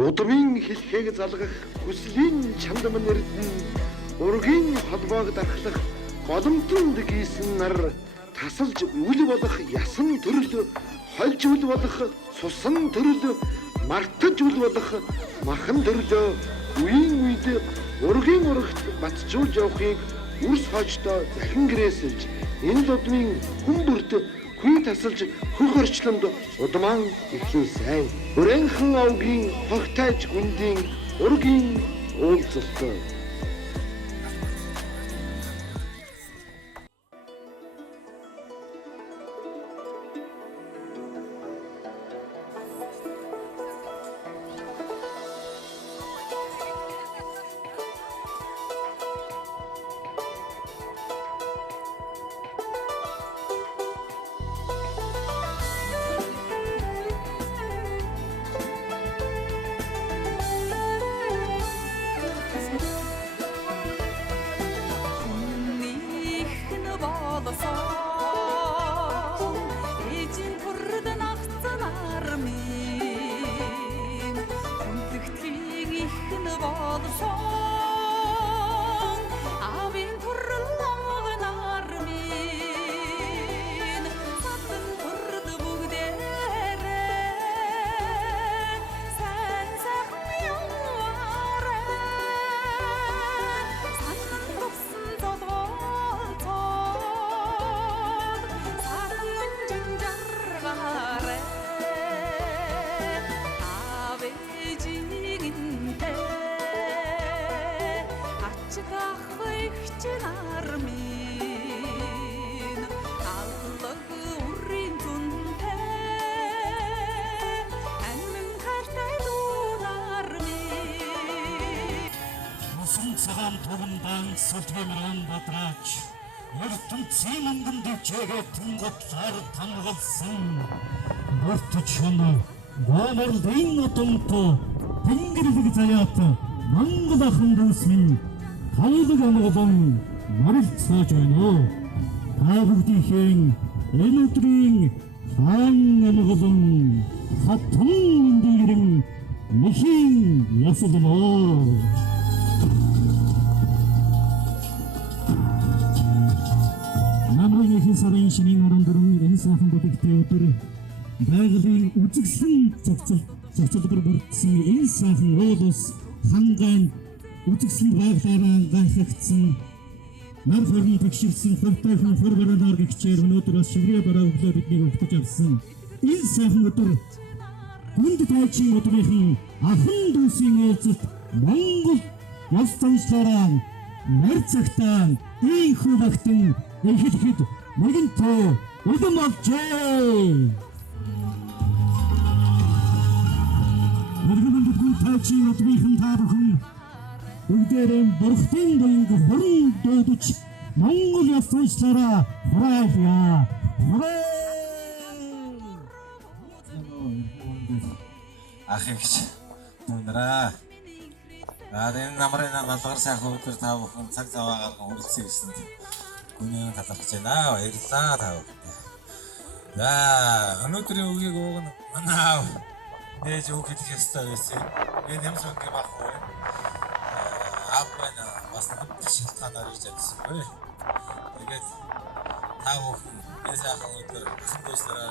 Удмын хэлхийг залгах хүслийн чамдам нэрдэн ургийн холбоог дархлах голомтонд гийсэн нар тасалж үл болох ясан төрөл хольж үл болох сусан төрөл мартаж үл болох махан төрлөө үеийн үед ургийн урагт батжуулж явахыг үрс хойчдоо захин гэрээсэлж энэ л удмын хүмүүрт хүй тасалж хөх орчлонд удмаан ихлэн сайн өрөөнхөн овгийн хогтайж гүндийн ургийн уулзалтай. Цагаан тугамдан сэлгэмрэн бадраач ертөнцийн мөнгөн дэвчээгээ түнготлаар тамгалсан мөртөч шоно гоморлын утомто тэнгэрэлэг заяат Монгол ахын дүүс минь тавлаг амгалан марилцааж байна. Та бүгдийнхээ энэ өдрийн хаан амгалан хатан мэндийрэн нэхийн ясалмаа. Намрын ихэнх сарын шинийн 14 энэ сайхан бүтээгтэй өдөр байгалийн үзэгсэн зохицолбор бүрдсэн энэ сайхан уул ус хангаан үзэгсэн байгалаараа гайхагдсан нар хорн тэгшэрсэн хөвтөйхэн хөргөрөөр гихчээр өнөөдөр бас шигрээ бараа өглөө биднийг өгтөж авсан энэ сайхан өдөр хүнд тайчийн өдрийнхэн ахын дүүсийн уулзалт Монгол улс томчлороо мэр цагтаа ийм хүү багтан эхлэхэд нэгэнтээ удам авчээ. Мөргөмөнд хүн тайчийн өдрийнхэн та бүхэн бүгдээрээ бурхтын дэйг бүрэн дуудаж Монгол улс томчлороо хураалъя. Ах эгч нүндраа энэ намрын галгар сайхан өдөр та бүхэн цаг зав агаад хүрэлцэн гэсэн үнэн талархаж байна. Баярлалаа та бүхэнд. За өнөөдрийн үгийг уг нь манаа ээж үг хэлэх ёстой байсан. Энэ ямар ч юм байхгүй. Аппана бас нэг шилтгаанаар ирж чадсангүй. Тэгээд та бүхэн энэ сайхан өдөр ахын дүүслэрээ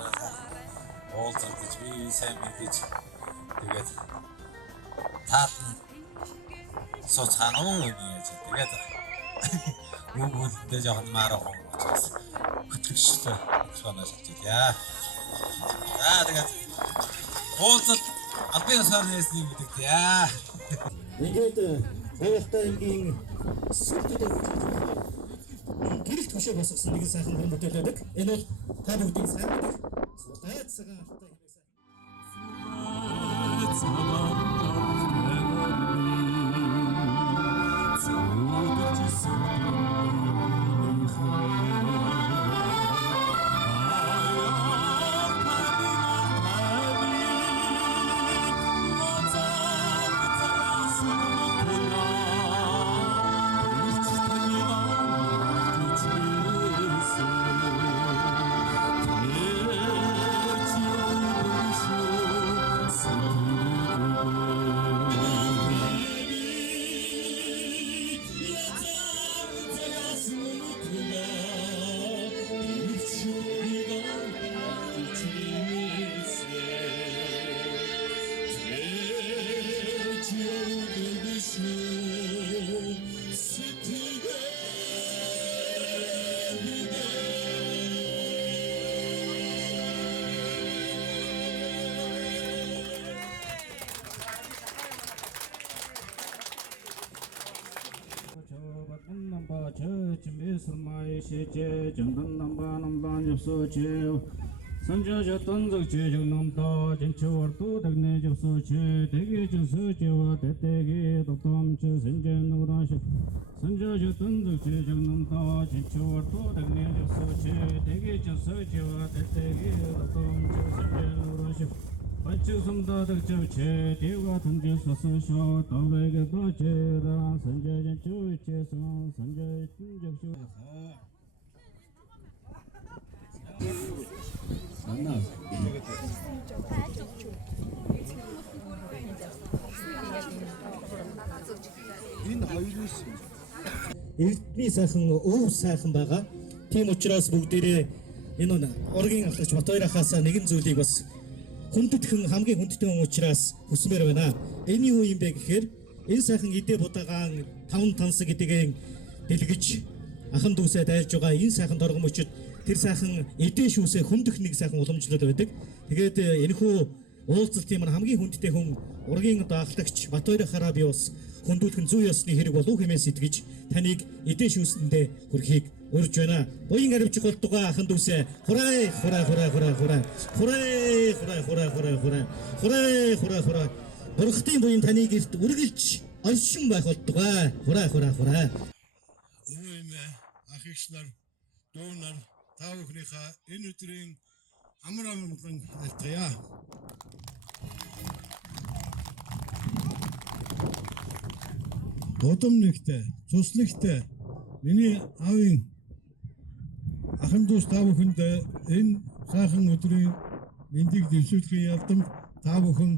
уулзаж би сайн мэдээж тэгээд таад соцханаа юу яаж тэгээд Google-д жоохон мараахан учраас хөтлөгчтэй сонирхож байна. Тэгээд уулзалт албан ёсоор нэсний мэдээ. Ингээд Баяртай энгийн сүлдэд гэрэл төшөө босгосон нэгэн сайхан хүн бүтээлдэг. Энэ бол та бүгдийн сайн мэдэх сайхан алтай 지메스마이 시제 정돈 남반남반 접수제 선저저 던적제 정남다 전초월도 덕내 접수제 대기 전서제와 대대기 도톰주 선전노라시 선저저 던적제 정남다 전초월도 덕내 접수제 대기 전서제와 대대기 도톰주 선전노라시 반칙섬다 덕접체 대와 던져서서쇼 더베게도 제라 선저전 주체성 선저전 접수 만나 Энэ хоёроос элдний сайхан өв сайхан байгаа. Тийм учраас бүгдээрээ энэ ургийн ахлагч Батбаяр ахаасаа нэгэн зүйлийг бас хүндэтгэн хамгийн хүндтэй хүн учраас хүсмээр байна. Энэ юу юм бэ гэхээр энэ сайхан идэ будагаан 5 тансаг гэдгийг дэлгэж ахан дүүсээ дайлж байгаа энэ сайхан доргомчид тэр сайхан идэ шүүсээ хүндэх нэг сайхан уламжлал байдаг. Тэгээд энэхүү уулзалтын маань хамгийн хүндтэй хүн ургийн ахлагч Батбаяр ахаараа би бас хүндүүлэх зүй ёсны хэрэг болов хэмээн сэтгэж таныг идэ шүүсэндээ хүрхийг урьж байна. Буян аривч голтуга ахан дүүсээ хурай хурай хурай хурай хурай хурай хурай хурай хурай хурай хурай хурай хурай бурхтын буян таны гэрт үргэлж оршин байх болтугай хурай хурай хурай. Өвөө ах эгч нар дүү нар та бүхнийхээ энэ өдрийн амар амгалан айлтгая. Додомнэгтэй, цуслагтай миний аавын ахан дүүс та бүхэнд энэ сайхан өдрийн мэндийг дэвшүүлэхийн явдам та бүхэн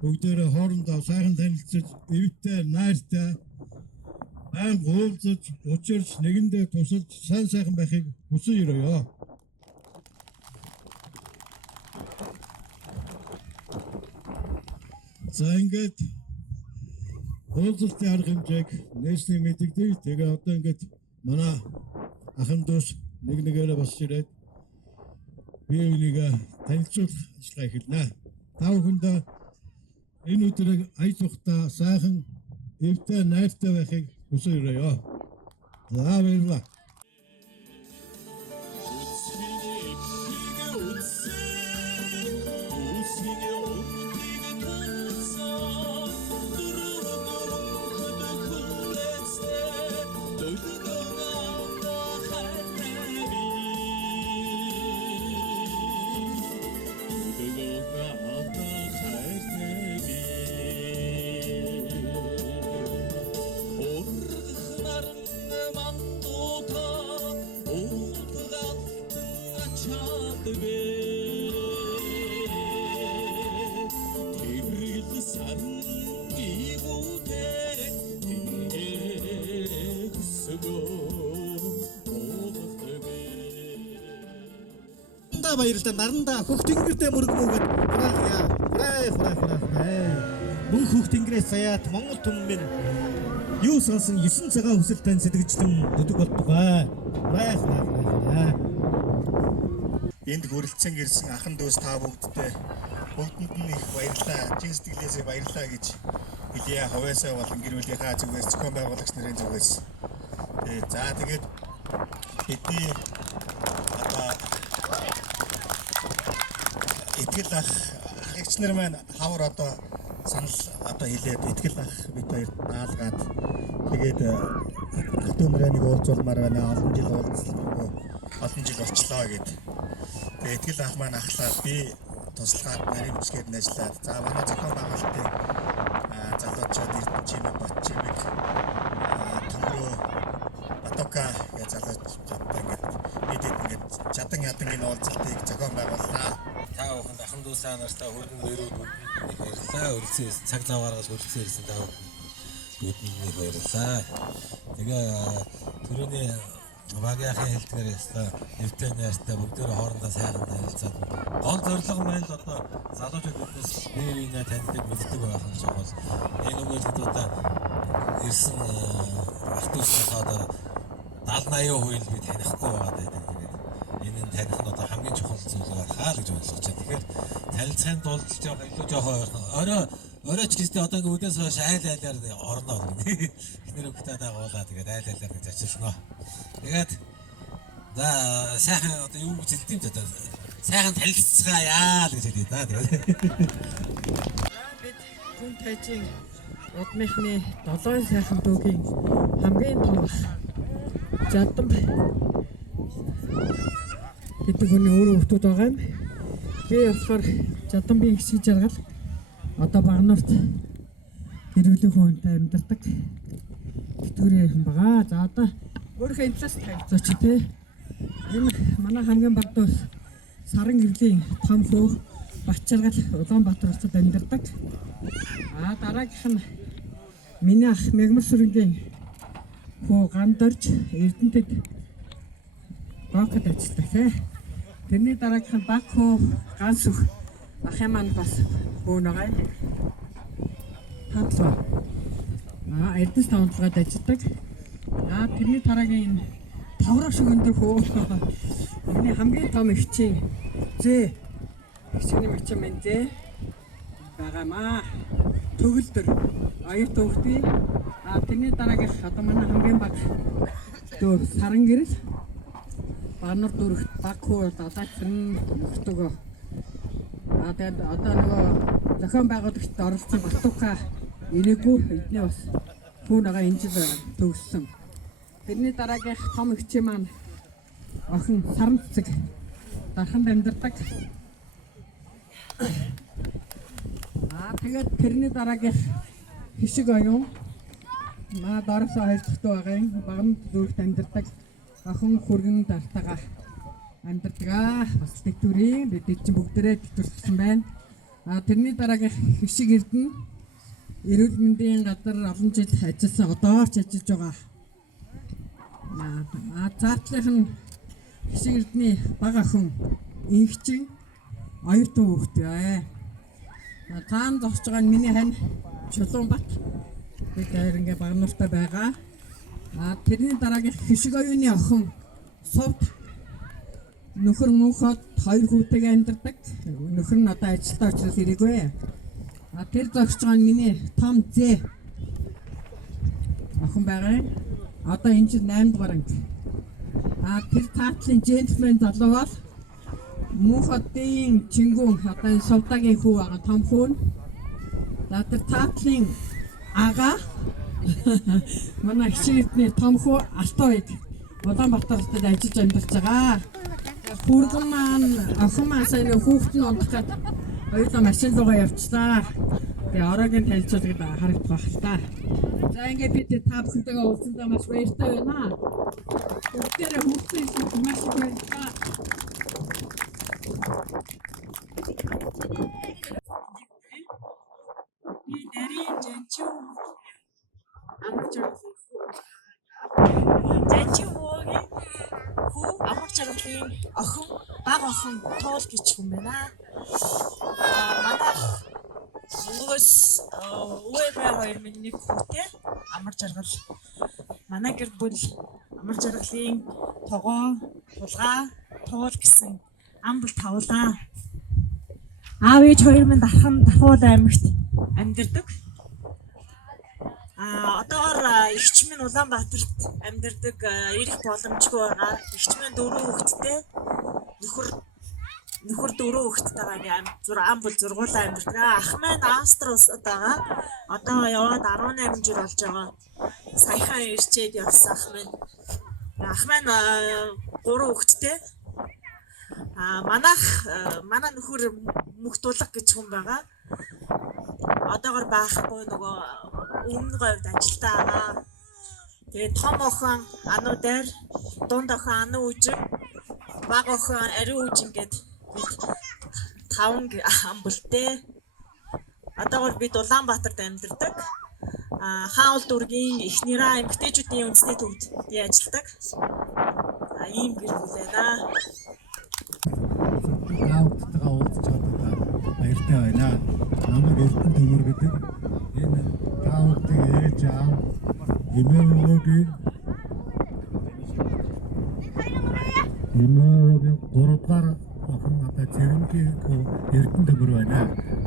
бүгдээрээ хоорондоо сайхан танилцаж, эвтэй, найртай байн уулзаж, учирч нэгэндээ тусалж сайн сайхан байхыг хүсэн өрөөё. За ингээд уулзалтын арга хэмжээг нээсний мэдэгдэв. Тэгээ одоо ингээд манай ахан дүүс нэг нэгээрээ бас ирээд бие биенийгээ танилцуулах ажиллагаа эхэлнэ. Та бүхэндээ энэ өдрийг ая тухта сайхан эвтэй найртай байхыг хүсэн өрөөё. За баярлалаа. Баярлалаа наранда хөх тэнгэртэй мөргмөөгд хурай хурай хурай хурай мөн хөх тэнгэрээс саяат Монгол түмэн минь юу сонсон 9 цагаан хүсэлтэн сэтгэжлэн дөдөг болтугай хурай хурай хурай энд хүрэлцэн ирсэн ахан дүүс та бүгдэнд нь их баярлалаа. Чин сэтгэлээсээ баярлалаа гэж хэлье. Хавьяасаа болон гэр бүлийнхаа зүгээс зохион байгуулагч нарын зүгээс. За тэгээд бидний одоо итгэл ах эгч нар маань хавар одоо санал одоо хэлээд итгэл ах бид хоёр даалгаад тэгээд ах дүүнрээ нэг уулзуулмаар байна. Олон жил уулзлаа. Олон жил болчлоо гэд. Тэгээд итгэл ах маань ахлаад би туслахад нарийн бичгээр нь ажиллаад за манай зохион байгуулалтын залуучууд Эрдэнэчимэг, Батчимэг, Төмрөө, Батока гэж залуучууд ингээд ингээд чадан ядангийн уулзалтыг зохион байгууллаа. Та бүхэнд ахан дүүсээ нартай хөргөн нэрүүд баярлалаа. Өргөсөн цаг зав гаргаж хүрэлцэн ирсэн та бүхэнд баярлалаа. Тэгээ түрүүний багийнхаа хэлдгээр ястаа эвтэй найртай бүгдээ хоорондоо сайхан танилцаад гол зорилго маань л одоо залуучууд биднээс бие биенээ таньдаг мэддэг байх нь чухал. Энэ үгээд одоо ирсэн ах дүүсийнхаа одоо 70-80% би танихгүй байгаа гэдэг. Энэ нь таних нь одоо хамгийн чухал зүйл хаа гэж ойлгож байна. Тэгэхээр танилцахын тулд илүү жоохон орой Оройч гэжтэй одоо ингээ үдээс хойш айл айлаар орноо. Эхнэр өгтөө дагуулаа тэгээд айл айлаар гэж ажиллана. Тэгээд за сайхан одоо юу гэж хэлдэм ч одоо сайхан танилцгаая л гэж хэлээ да. Бид хүн тайжийн удмынхны 7 сайхан дүүгийн хамгийн том жадам гэдэг хүний өөрөө хөвтүүд байгаа юм. Би болохоор жадамбын хэсэг жаргал одоо Багнуурт гэрүүлэн хүнтэй амьдардаг тэтгэврийн хүн байгаа. За одоо өөрийнхөө интерес тавьцаач тий. Энэ манай хамгийн бага дүүс Саран гэрлийн том хөө Бачаргал Улаанбаатар хотод амьдардаг. Дараагийнх нь миний ах Мягмар сүрэнгийн хөө Гандорж Эрдэнэтэд Баакад ажилладаг тий. Тэрний дараагийнх нь Бак хөө Гансүх ахын маань бас хөө байгаа юм. Татлаа. Эрдэнэс тавталгаад ажилладаг. Тэрний дараагийн тавраа шиг өндөр хөө миний хамгийн том эгчийн зээ эгчний мөчн мэн зээ байгаамаа. Төгөлдөр оюутан хүүхдийн тэрний дараагийнх одоо манай хамгийн бага дөө Саран гэрэл Багнуур дүүрэгт баг хөө далайцсан нөхдөг. Тэгээд одоо нөгөө зохион байгуулагчд оролцсон Батука ирээгүй эдний бас хүн байгаа энэ жил төгссөн. Тэрний дараагийнх том эгчээ маань охин Саран цэцэг дарханд амьдардаг. Тэгээд тэрний дараагийнх хишиг оюун Дорсоо хоёр дахь дүү байгаа юм. Багнуур дүүрэгт амьдардаг охин хүргэн дартагаа амьдардаг. Бас тэтгэврийн бид чинь бүгдээрээ тэтгэврсэн байна. Тэрний дараагийн хишиг эрдэнэ эрүүл мэндийн газар олон жил ажилласан одоо ч ажиллаж байгаа. Цаатлынх нь хишиг эрдэнэ бага охин инхчин оюутан хүүхдээ. Таан зогсож байгаа нь миний хань Чулуунбат. Бид хоёр ингээ Багнууртай байгаа. Тэрний дараагийн хишиг оюуны охин Сувд нөхөр мөнхөд хоёр хүүтэйгээ амьдардаг. Нөхөр нь одоо ажилдаа очрол ирээгүй. Тэр зогсож байгаа нь миний том зээ охин байгаа. Одоо энэ жил 8 дугаар анги. Тэр таатлын джентльмен залуу бол мөнхөдийн чингүүн одоо энэ Сувдагийн хүү байгаа том хүү. Тэр таатлын ага манай хичээлний том хүү Алтовыг Улаанбаатар хотод ажиллаж амьдарч байгаа. Хүргэн маань охин маань сайн хүүхэд нь унтахад хоёулаа машин руугаа явчлаа. Тэгээ ороогийн танилцуулгад харагдах байх л та. За ингээд бид та бүхэнтэйгээ уулзсандаа маш баяртай байна. Бүгдээрээ хүүхдийн маш их баярлалаа. Би нарийн жанчуу амар жаргалын жанчуугийн хүү амар жаргалын охин бага охин Туул гэж хүн байна. Манай өвөөс өвөө 2001 хүүтэй амар жаргал. Манай гэр бүл амар жаргалын тогоо тулгаа Туул гэсэн амбал тавлаа. Аав ээж хоёр минь Дахуул аймагт амьдардаг. Одоогоор эгч минь Улаанбаатарт амьдардаг, ирэх боломжгүй байгаа. Эгч минь 4 хүүхэдтэй. Нөхөр 4 хүүхэдтэйгээ амбал зургуулаа амьдардаг. Ах маань Австри улсад байгаа. Одоо яваад 18 жил болж байгаа. Саяхан ирчээд явсан ах маань. Ах маань 3 хүүхэдтэй. Манай нөхөр мөхтүүлэг гэж хүн байгаа. Одоогоор байхгүй нөгөө өмнө говьд ажилтаа байгаа. Тэгээд том охин Ану дээр, дунд охин Ану үжин, бага охин Ариу үжин гээд 5 амбалтэй. Одоогоор бид Улаанбаатарт амьдардаг. Хаул дүүргийн эхнэрээ эмэгтэйчүүдийн үндэсний төвд би ажилладаг. Ийм гэр бүл байна. Таавтайгаа уулзч чаддаг баяртай байна. Намайг Эрдэнэ Төмөр гэдэг. Энэ таавтыг ээж аав эмээгийн 3 дахь охин надад цэрэнгийн эрдэнэ төмөр байна.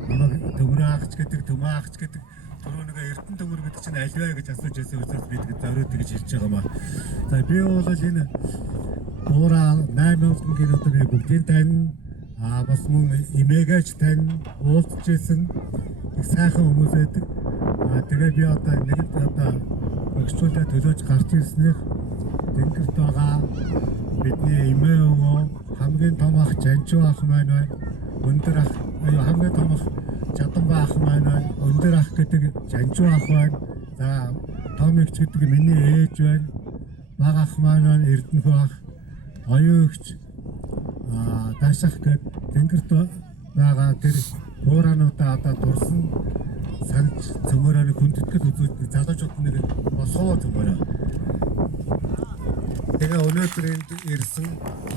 Намайг төмөр агч гэдэг, төмөө агч гэдэг түрүү нэг эрдэнэ төмөр гэдэг чинь аль вэ гэж асууж байсан учраас би тэгээд зориод гэж хэлж байгаа маа. За би бол энэ уураа 8,000 одоо би бүгдийг тань бас мөн имээгэж тань уулзчихсан их сайхан хүмүүс байдаг. Тэгээ би одоо нэгд одоо өгчүүлээ төлөөж гарч ирснээр тэнгэрт байгаа бидний имээ өвөө хамгийн том ах Жанчуу ах маань байна. Өндөр ах хамгийн том ах Чаданбаа ах маань байна. Өндөр ах гэдэг Жанчуу ах байна. За том эгч гэдэг миний ээж байна. Бага ах маань байна. Эрдэнэхүү ах. Оюун эгч Дашах гэдэг тэнгэрт байгаа тэр буураанаудаа одоо дурсан санж цөмөрөөр хүндэтгэл үзүүлдэг залуучууд нэг босоо цөмөрөө. Тэгээ өнөөдөр энд ирсэн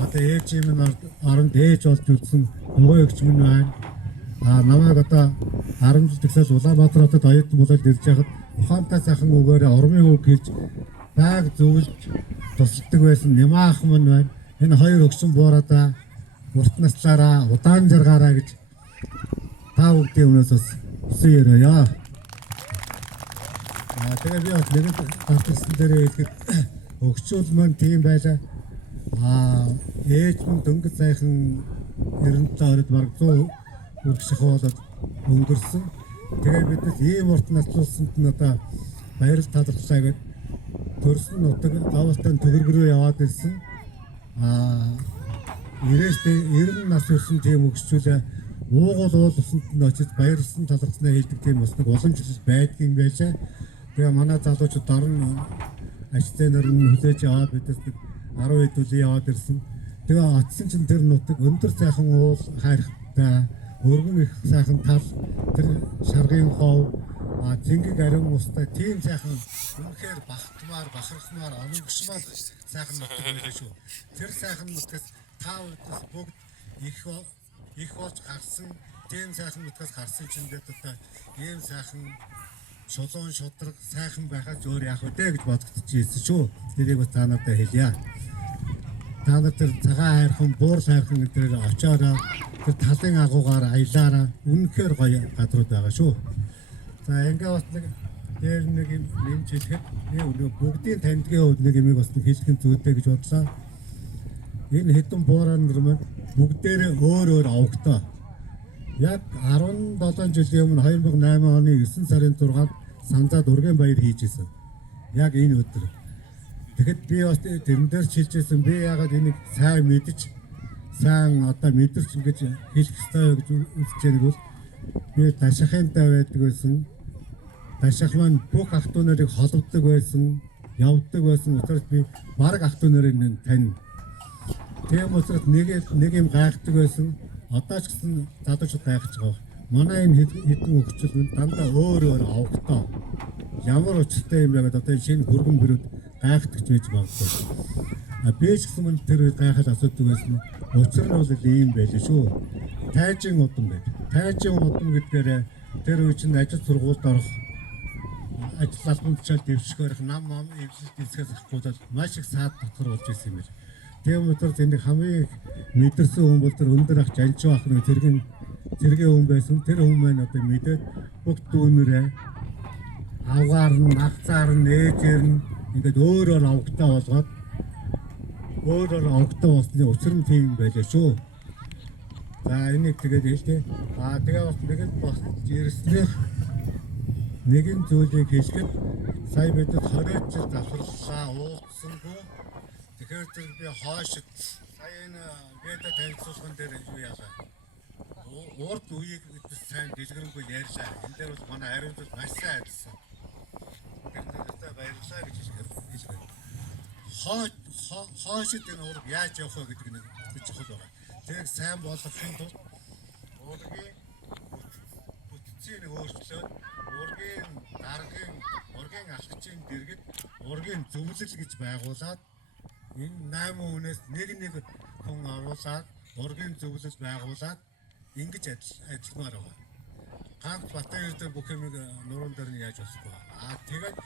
одоо ээж минь оронд ээж болж үлдсэн нөгөө эгч минь байна. Намайг одоо 10 жил төгсөөж Улаанбаатар хотод оюутан болоод ирж байхад ухаантай сайхан үгээрээ урмын үг хэлж байг зөвлөж тусалдаг байсан Нямаах минь байна. Энэ хоёр өгсөн буураад урт наслаараа удаан жаргаараа гэж та бүгдийн өмнөөс бас хүсэн яриа. Тэгээ би бас нэгэн гарчсан дээрээ хэлэхэд өгчүүл маань тийм байлаа. Ээж минь дөнгөж сайхан 97 оройд бараг 100 үргших болоод өнгөрсөн. Тэгээ бидээс ийм урт наслуулсанд нь одоо баярал талархлаа гэж төрсөн нутаг даваалтан төгөрг рүү яваад ирсэн. 90 нас хүрсэн тийм өгчүүлээ уугуул уулсанд нь очиж баярлсан талархснаа хэлдэг тийм бас нэг уламжлал байдгийн байлаа. Тэгээ манай залуучууд орон ажлын нөрн хүлээж аваад бидээс нэг 10 хэд үлийн яваад ирсэн. Тэгээ очсон чинь тэр нутаг өндөр сайхан уул хайрхтай өргөн их сайхан тал тэр шаргын хов зингиг ариун устай тийм сайхан үнэхээр бахтмаар бахархмаар онгошмаар сайхан нутаг байлаа шүү. Тэр сайхан нутгаас та бүдээс бүгд их болж гарсан тийм сайхан нутгаас гарсан чинь гэдэг одоо ийм сайхан шулуун шудраг сайхан байхад өөр яах вэ гэж бодогдчихсэн шүү. Тэрийг бас та надад хэлье. Та нар тэр цагаан хайрхан, буур хайрхан гэдгээр очоороо тэр талын агуугаар аялаараа үнэхээр гоё гадрууд байгаа шүү. За ингээ бас нэг дээр нэг юм нэмж хэлэхэд бүгдийн таньдгийн хувьд нэг юмыг бас хэлэх нь зүйтэй гэж бодлоо. Энэ хэдэн буурaan нар маань бүгдээрээ өөр овогтой. Яг 17 жилийн өмнө 2008 оны 9 сарын 6-нд Санзаад ургийн баяр хийжсэн. Яг энэ өдөр. Тэгэхэд би бас тэрэн дээр шилжсэн. Би ягаад энийг сайн мэдж сайн одоо мэдэрч ингэж хэлэх ёстой гэж үзэж байгааг бол би Дашахынтай байдаг байсан. Дашах маань бүх ах トゥ нарыг холбодог байсан, явдаг байсан учраас би баг ах トゥ нарыг тань. Тийм учраас нэг юм гайхдаг байсан. Одоо ч гэсэн залуучууд гайхаж байгаа. Манай энэ хэдэн өгчл дандаа өөр овогтой. Ямар учиртай юм бэ гэдэг одоо шинэ хөргөн бэрүүд гайхдаг байж магадгүй. Би ч гэсэн мөн тэр гайхаж асуудаг байсан. Учир нь бол ийм байлээ шүү. Тайжин удам байд. Тайжин удам гэдгээр тэр үе чинь ажил сургуульд орох ажил албандчаар дэвшгээрх нам эвлэлт дисгээс авахгүй бол маш их саад татвар болж исэн юм байна. Тийм учраас энэ хамгийн мэдэрсэн хүн бол тэр өндөр ах Жанчуу ах нэг зэргийн хүн байсан. Тэр хүн маань одоо мэдээд бүх дүүнэрээ авгаар нь, нагцаар нь, ээжээр нь ингээд өөрөөр овогтой болгоод өөрөөр овогтой болсны учир нь тийм байлаа шүү. За энийг тэгээд хэлээ. Тэгээ бас нэгэн босч ирснээр нэгэн зүйлийг хэлэхэд сая бид 20 жил завсарлаа уулзсангүй. Тэгэхээр тэр би хоошид сая энэ бета танилцуулган дээр юу яалаа. Урд үеийг бид сайн дэлгэрэнгүй ярьлаа. Энэ дээр бол манай хариуцлага маш сайн ажилласан. Тэрнээсээ баярлалаа гэж хэлээ. Хоошид энэ урд яаж явах вэ гэдэг нэг чухал байгаа. Тэр сайн болгохын тулд ургийн бүтцийг өөрчлөөд ургийн алхачийн дэргэд ургийн зөвлөл гэж байгуулад энэ 8 хүнээс нэг хүн оруулаад ургийн зөвлөл байгуулад ингэж ажилламаар байгаа. Ганц Батбаяр бүх юмыг нуруунд дээр нь яаж болохгүй. Тэгээд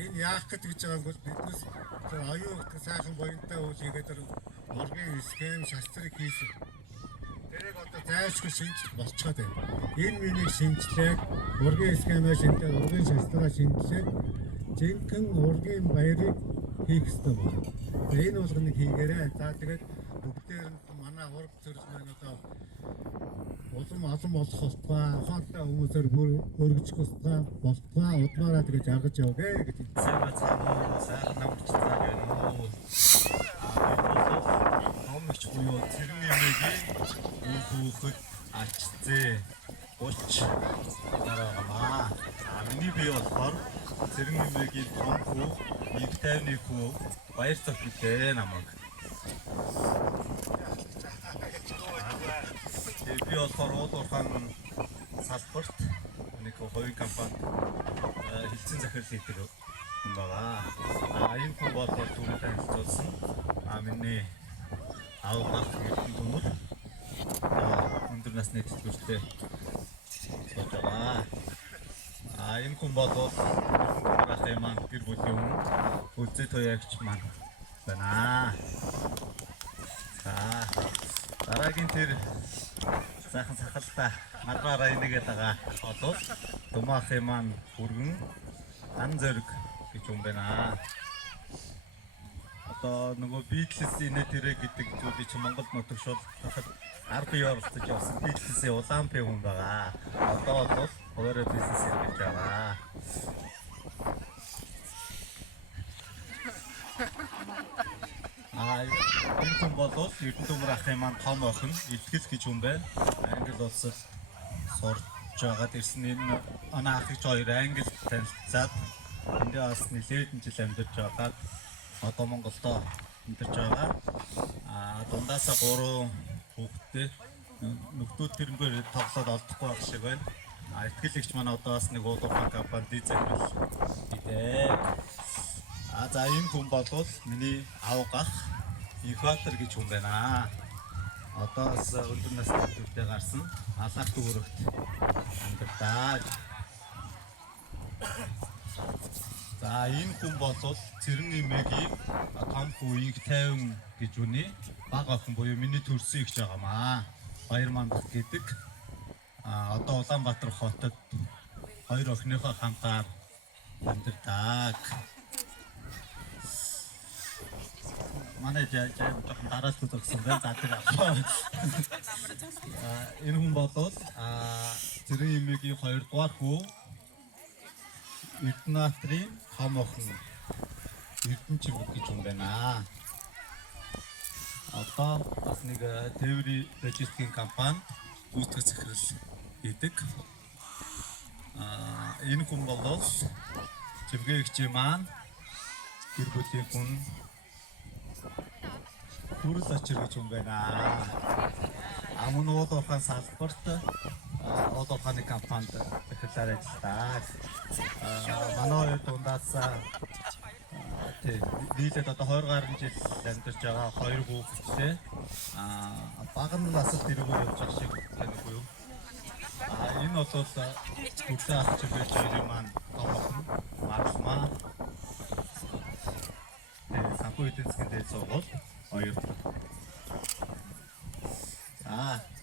энэ яах гэж байгаа юм бол биднес тэр оюун сайхан боёнтой үйл хийгээд ургийн схем шастрыг хийсэн. тэрийг одоо зайлшгүй шинжлэх болчиход байна. Энэ миний шинжлэх ургийн схемаа шинжлэх, ургийн шалтгаан шинжлэх жинхэнэ ургийн баярыг хийх ёстой байна. Энэ болгоныг хийгээрэй. За тэгээд бүгдээр нь манай ураг зорилго маань одоо улам олон болох болтугай, ухаантай хүмүүсээр өргөжих болтугай, удмаараа тэгээд жаргаж явгээ гэж. Сайн сайхан намч цааг байна уу? Номч буюу цэрэн эмээгийн хүүхэд ачцээ улч дараагамаа. Миний бие болохоор цэрэн эмээгийн том хүү, их тайвны хүү баяр цогцолтой намайг. Би болохоор уулуурхан салбарт нэг хувийн компанид хилцэн захирал хийдэг хүн байгаа. Энэ хүн болохоор түрүү танилцуулсан. Миний аав ах гэдэг хүмүүс өндөр насны төлөвтэй болж байгаа. Энэ хүн бол ахын маань гэр бүлийн хүн үлзий туяагч маань байна. Дараагийн тэр сайхан сахалтай маргаараа инегээд байгаа одоо Томахын маань хүргэн ан зэрэг гэж юм байна. Одоо нөгөө Beatles инэ тэрэ гэдэг зүйлийг чи Монгол нутагшуул хахад ар бие оролцож явсан Beatles-ийн улаан пэ хүн байгаа. Одоо бол өөрөө бизнес хийж байгаа. Энэ хүн бол Эрдэнэтмөр ахын маань том охин Илтгэл гэж хүн байна. Англи улсад сурч байгаад ирсэн энэ анаахч хоёр англи танилцаад эндээ бас нэлээдэн жил амьдарч байгаад одоо Монголдо амьдарч байгаа. Дундаасаа 3 хүүхэдтэй нөхдүүд тэрнгээр тоглоод олдохгүй байх шиг байна. Итгэлэгч маань одоо бас нэг уулуурхан компанид захирал хийдэг. За энэ хүн бол миний авгах Инхватер гэж хүн байна. Одоо бас өндөр насны төлөвтэй гарсан алах дүүрэгт амьдардаг. За энэ хүн бол цэрэн эмээгийн том хүү их тайван гэж үний баг охин буюу миний төрсөн ихж байгаамаа. Баяр мандах гэдэг. Одоо Улаанбаатар хотод хоёр охиныхоо хамтаар амьдардаг. Манай жоохон дараалал үзсэн байна. За тэр энэ хүн бол цэрэн эмээгийн 2 дугаар хүү Эрдэнэтрийн том охин Эрдэнэчимэг гэж юм байна. Одоо бас нэг тээврийн логистикийн компани гүйцэтгэх захирал хийдэг. Энэ хүн бол Жимгээгчийн маань гэр бүлийн хүн хүрэл очир гэж юм байна. Мөн уулуурхан салбарт уулуурханы компанид захирлаар ажилладаг. Манай дундаас нийлээд одоо 20 гаруй жил амьдарч байгаа 2 хүүхэдтэй. Баг нь насад тэрүүгээр явж байгаа шиг танихгүй юу? Энэ бол үлзий ах чимээж хоёрын маань том охин Марсмаа. Санхүү эдийн засгийн дээд сургууль 2.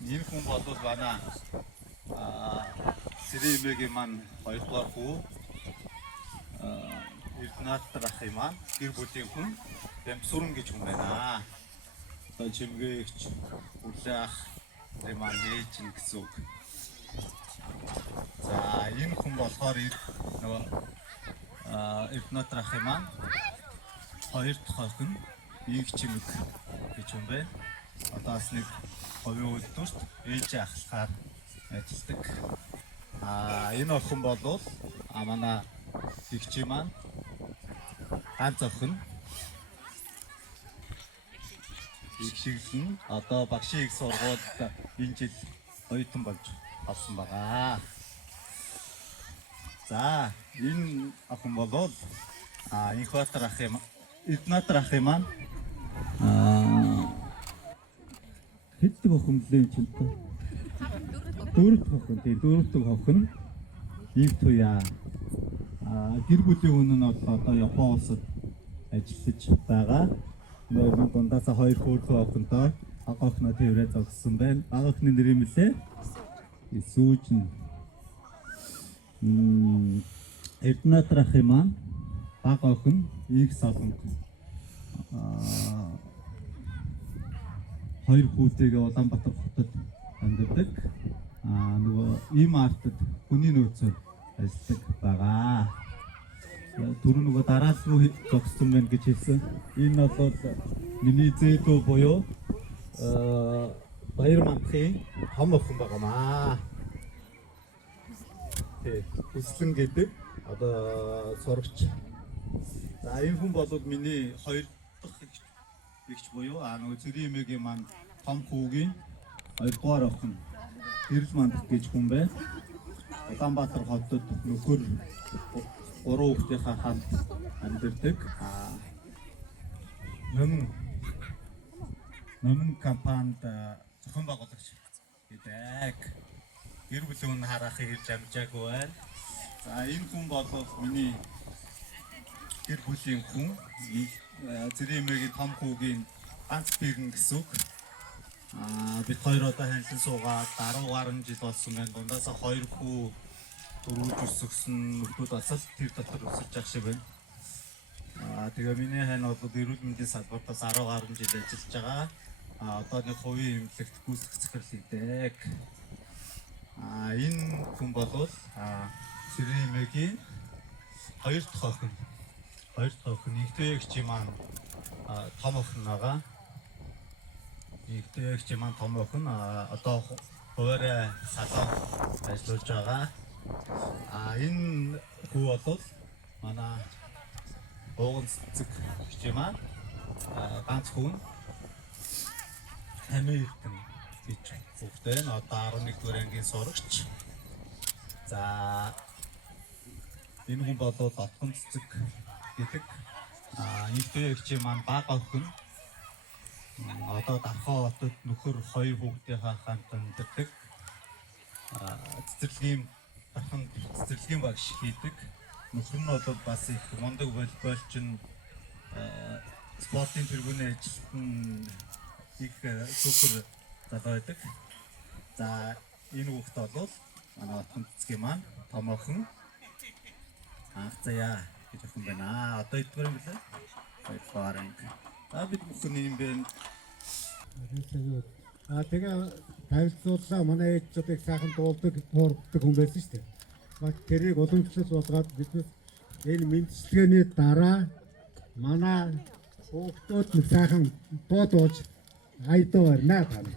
Энэ хүн бол манай цэрэн эмээгийн маань 2 дугаар хүү Эрдэнэтмэр ахын маань гэр бүлийн хүн Дамсүрэн гэж хүн байна. Одоо Жимгээгч үлзий ах тэр маань ээж нь гэсэн үг. За энэ хүн болохоор нөгөө Эрдэнэтмэр ахын маань 2 дахь охин Игчимэг гэж хүн байна. Одоо бас нэг хувийн үйлдвэрт ээж ахлахаар ажилладаг. Энэ охин бол манай Игчи маань ганц охин Игшиглэн одоо багшийн их сургуульд энэ жил оюутан болж авсан байгаа. За энэ охин бол Инхватер ахын Эрдэнэтмэр ахын маань хэддэг охин лээ юм чинь. 4 дахь охин. Тэгээ 4 дахь охин Ив туяа. Гэр бүлийн хүн нь одоо Япон улсад ажиллаж байгаа. Нөгөө дундаасаа 2 хөөрхөн охинтой баг охиноо тэрвэрээ зогссон байна. Баг охины нэр юм лээ. Сүүжин. Эрдэнэт ахын маань баг охин их солонгос. Хоёр хүүтэйгээ Улаанбаатар хотод амьдардаг. Нөгөө ийм артад хүний нөөцөөр ажилладаг байгаа. Түрүү нөгөө дараас руу зогссон байна гэж хэлсэн. Энэ бол миний зээдөө буюу Баяр мандахын том охин байгаамаа. Хүслэн гэдэг одоо сурагч. За энэ хүн бол миний хоёр дахь эгч буюу нөгөө Цэрийн эмээгийн маань том хүүгийн хоёрдугаар охин Гэрэл мандах гэж хүн байна. Улаанбаатар хотод нөхөр 3 хүүхдийнхээ хамт амьдардаг. Номын компанид зохион байгуулагч гэдэг. Гэр бүлийн харахыг ирж амжаагүй байна. За энэ хүн бол миний гэр бүлийн хүн. Цэрийн эмээгийн том хүүгийн ганц бэрэн гэсэн үг. Бид хоёр одоо ханилан суугаад 10 гаруй жил болсон байна. Дундаасаа 2 хүү дөрвөж өсгсөн нөхдөд асал тэр дотор өсөж явах шиг байна. Тэгээ миний хань бол эрүүл мэндийн салбартаас 10 гаруй жил ажиллаж байгаа. Одоо нэг хувийн эмнэлэгт гүйцэтгэх захирал хийдэг. Энэ хүн бол Цэрийн эмээгийн хоёр дахь охин. Нэгдүгээр маань том охин байгаа. Нэгдүгээр маань том охин одоо хуваарай салон ажиллаж байгаа. Энэ хүү бол манай ууган цэцэг маань ганц хүн Америкэн гэж хүүхдээ нь одоо 11-р ангийн сурагч. За энэ хүн бол отгон цэцэг гэдэг. Нэгдүгээр маань бага охин одоо Дархан хотод нөхөр 2 хүүхдийнхээ хамт амьдардаг. Цэцэрлэгийн багш хийдэг. Нөхөр нь бол бас их мундаг волейболчин спортын тэргүүний ажилтан их супер залуу байдаг. За энэ хүүхд бол манай отгон цэцгийн маань том охин Заяа гэж охин байна. Одоо эдгээр юм билээ. Хоёрдугаар анги. Бид бүхэн юм байна. Тэгээ танилцууллаа манай ээжүүдийг сайхан дуулдаг, туурдаг хүн байсан шүү дээ. Тэрийг уламжлал болгоод биднес энэ мэдчилгээний дараа манай хүүхдүүд нэг сайхан дуу дуулж айдуу барьнаа тань.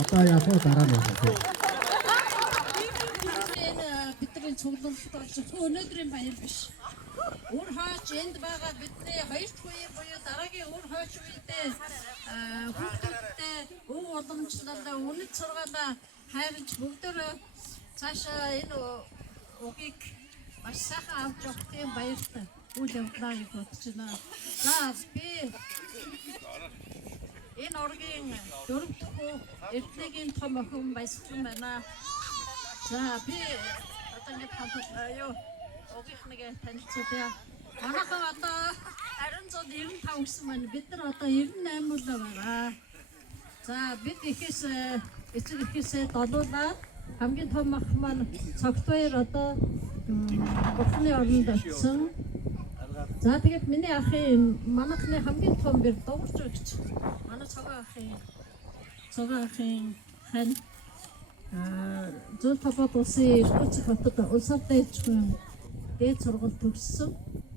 Одоо яг дараа нь байна. Бидний цуглуулалт болж өнөөдрийн баяр биш. Өөр хаач энд байгаа бидний хоёр дахь үеийн буюу дараагийн өөр хаач үедээ хүүхдүүдтэй өв уламжлалаа үнэт сургаалаа хайрж бүгдөө цаашаа энэ угийг маш сайхан авч явах тийм баяртай үйл явдлаа гэж бодож байна. За би энэ оргийн 4 дахь хүү Эрдэнэгийн том охин баясгалан байна. За би одоо нэг хамтдаа угийнх нэг танилцуулъя. Манайхан одоо 995 гэсэн маань бид нар одоо 98 мөр байгаа. За бид эцэг эхээсээ долуулаад хамгийн том ах маань цогтбаяр одоо Бурхны оронд очсон. За тэгээд миний ахын манайхны хамгийн том бэр дуурж өгч манай цогоо ахын хань зөв топот усын Иркутск хотод улсаартай ижгүй дээд сургууль төгссөн.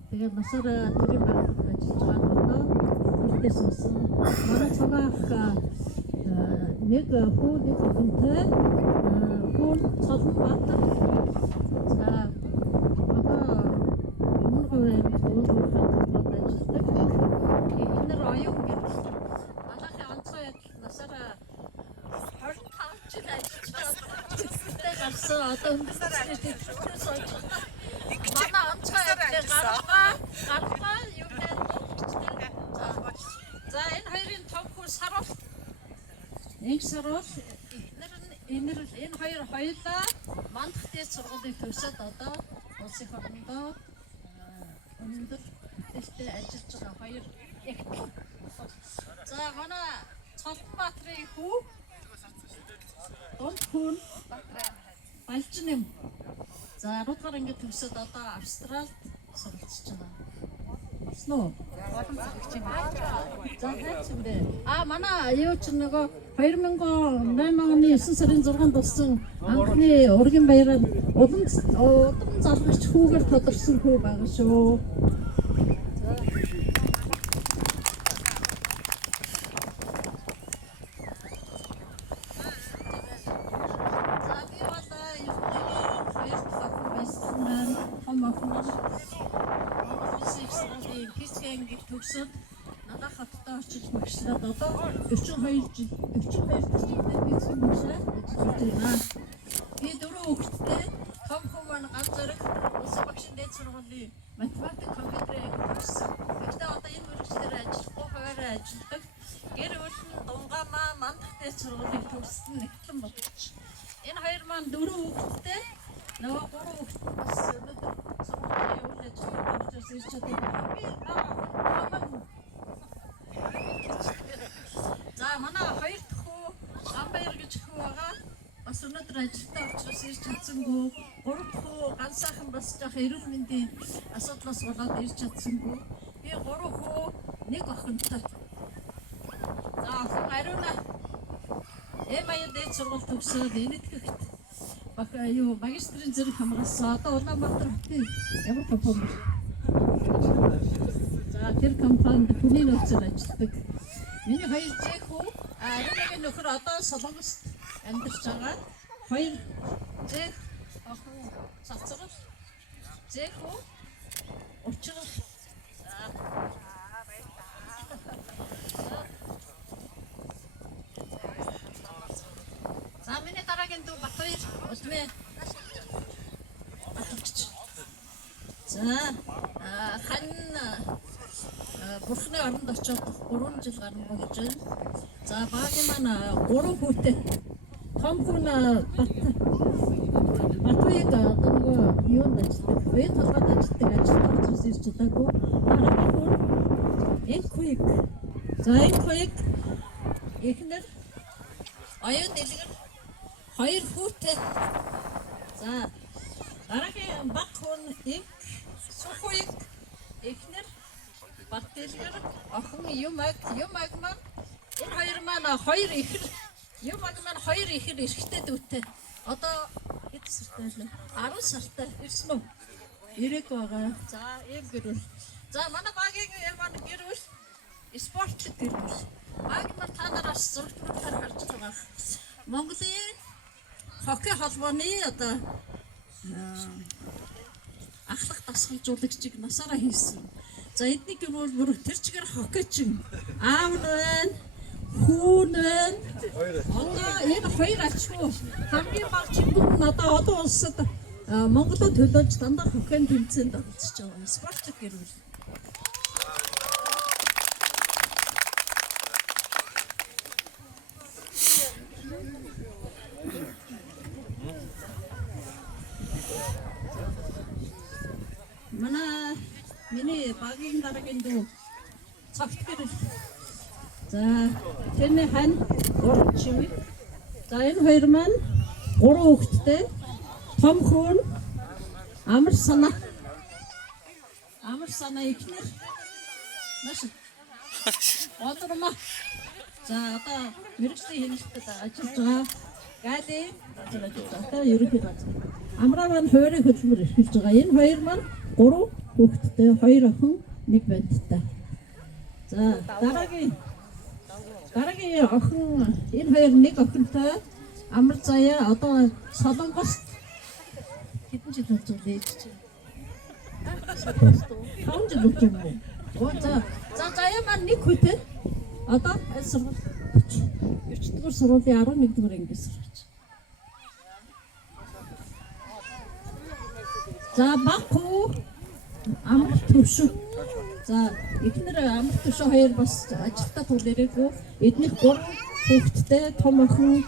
Тэгээд насаараа төрийн байгууллагад ажиллаж байгаа одоо бүртээс өссөн. Манай цогоо ах нэг хүү нэг охинтой хүн цолон баатар. За одоо өмнөгийн ажилладаг. Энэ нэр оюун гэрэл. Манайхын онцгой адил насаараа 25 жил ажиллаж байгаа. Гарсан одоо өнөөдөр тэтгэврээс олж байгаа. Манай онцгой адил гаргаа юу гэдэг вэ? За энэ хоёрын том хүү Сарвал. Нэг Сарвал энэ хоёр хоёулаа мандах дээд сургуулийг төгсөөд одоо улсын хурлдаа өнөөдөр тэстэй ажиллаж байгаа хоёр их. За манай Цолбаатарын хүү Донхун Балжин юм. За 10 дугаар ангид төгсөөд одоо Австралид суралцж байна. Сноо олон цагч юм. За хайцгүй. Манай юу ч нөгөө 2008 оны 9 сарын 6-нд болсон анхны ургийн баяраар улам залгагч хүүгээр тодорсон хүү байгаа шүү. Төгсөд надад хаттай очиж магшлаад одоо 42 жилдээ бийсэн магшлаад ажиллаж байна. Би 4 хүүхэдтэй том хүмүүс ганц зэрэг улсын багшийн дээд сургуулийн математик компьютерийг төгссөн. Гэхдээ одоо энэ мөрөгчлөөр ажиллахгүй хуваараа ажилладаг. Гэр бүл нь Дунгаамаа мандах дээд сургуулийг төгссөн нэгтлэн бодож. Энэ хоёр маань 4 хүүхэдтэй нөгөө 3 хүүхэд бас өнөөдөр сургуулийн үйл ажиллагаанд орж ирж чаддаг. За манай хоёр дахь хүү Амбаяр гэж хүү байгаа. Бас өнөөдөр ажилдаа учраас ирж чадсангүй. Гурав дахь хүү ганцаахан бас жоох эрүүл мэндийн асуудлаас болоод ирж чадсангүй. Би 3 хүү нэг охинтой. За охин Ариуна Эмаяр дээд сургууль төгсөөд энэтхэгт магистрийн зэрэг хамгаалсан. Одоо Улаанбаатар хотын ямар компани. За тэр компанид хүний нөөцөөр ажилладаг. Миний хоёр зээх хүү Ариунагийн нөхөр одоо Солонгост амьдарч байгаа. Хоёр зээх охин цацрал зээх хүү учрал. За миний дараагийн дүү Батбаяр Улмээ. За Бурхны оронд очоод 3 жил гарна болж байна. За багийн маань 3 хүүтэй. Том хүн Батбаяр нөгөө юунд ажилладаг? Бие толгойд ажилладаг. Ажилд орж ирж чадаагүй. Дараагийн хүн Энхуйг. За Энхуйг эхнэр оюун дэлгэр 2 хүүтэй. За дараагийн баг хүн Сухуйг эхнэр Батэлгэр охин Юмаг маань энэ хоёр маань 2 ихэр Юмаг маань 2 ихэр эрэгтэй дүүтэй. Одоо хэд сартай вэ? 10 сартай ирсэн үү? Ирэх байгаа. За ийм гэрүүл. За манай багийн маань гэрүүл спортлог гэрүүл. Баг маань та нараас зургтаар харж байгаа. Монголын хоккей холбооны одоо ахлах дасгалжуулагчийг насаараа хийсэн. За эдний гэмээр бүр тэр чигээр хоккейчин аав нь байна, хүү нь байна. Одоо энэ хоёр ачгүй хамгийн баг чигээр нь одоо олон улсад Монголд төлөөлж дандаа хоккейн тэмцээнд оролцож байгаа. Спортлог гэрүүл. Миний багийн дараагийн дүү цагт гэрэл. За тэрний хань урд чимэг. За энэ хоёр маань 3 хүүхэдтэй. Том хүн Амар санаа ихнэр. Маш одорма. За одоо мэрэгчлийн хэлэлтэд ажиллаж байгаа. Гаали ажиллаж байгаа. Одоо ерөнхий газар. Амраа маань хуваарийн хөдөлмөр эрхэлж байгаа. Энэ хоёр маань 3 хүүхэдтэй, 2 охин, 1 бандтай. За дараагийн охин энэ хоёр 1 охинтой амар заяа одоо Солонгост хэдэн жил болж байгаа ээж чинь. 5 жил болж байгаа. За заяа маань 1 хүүтэй. Одоо аль сургууль? 40-р сургуулийн 11-р ангид сурч. За баггүй амар төвшөө. За эхнэр амар төвшөө хоёр бас ажилтаа тул ирээгүй. Эднийх 3 хүүхэдтэй, том охин,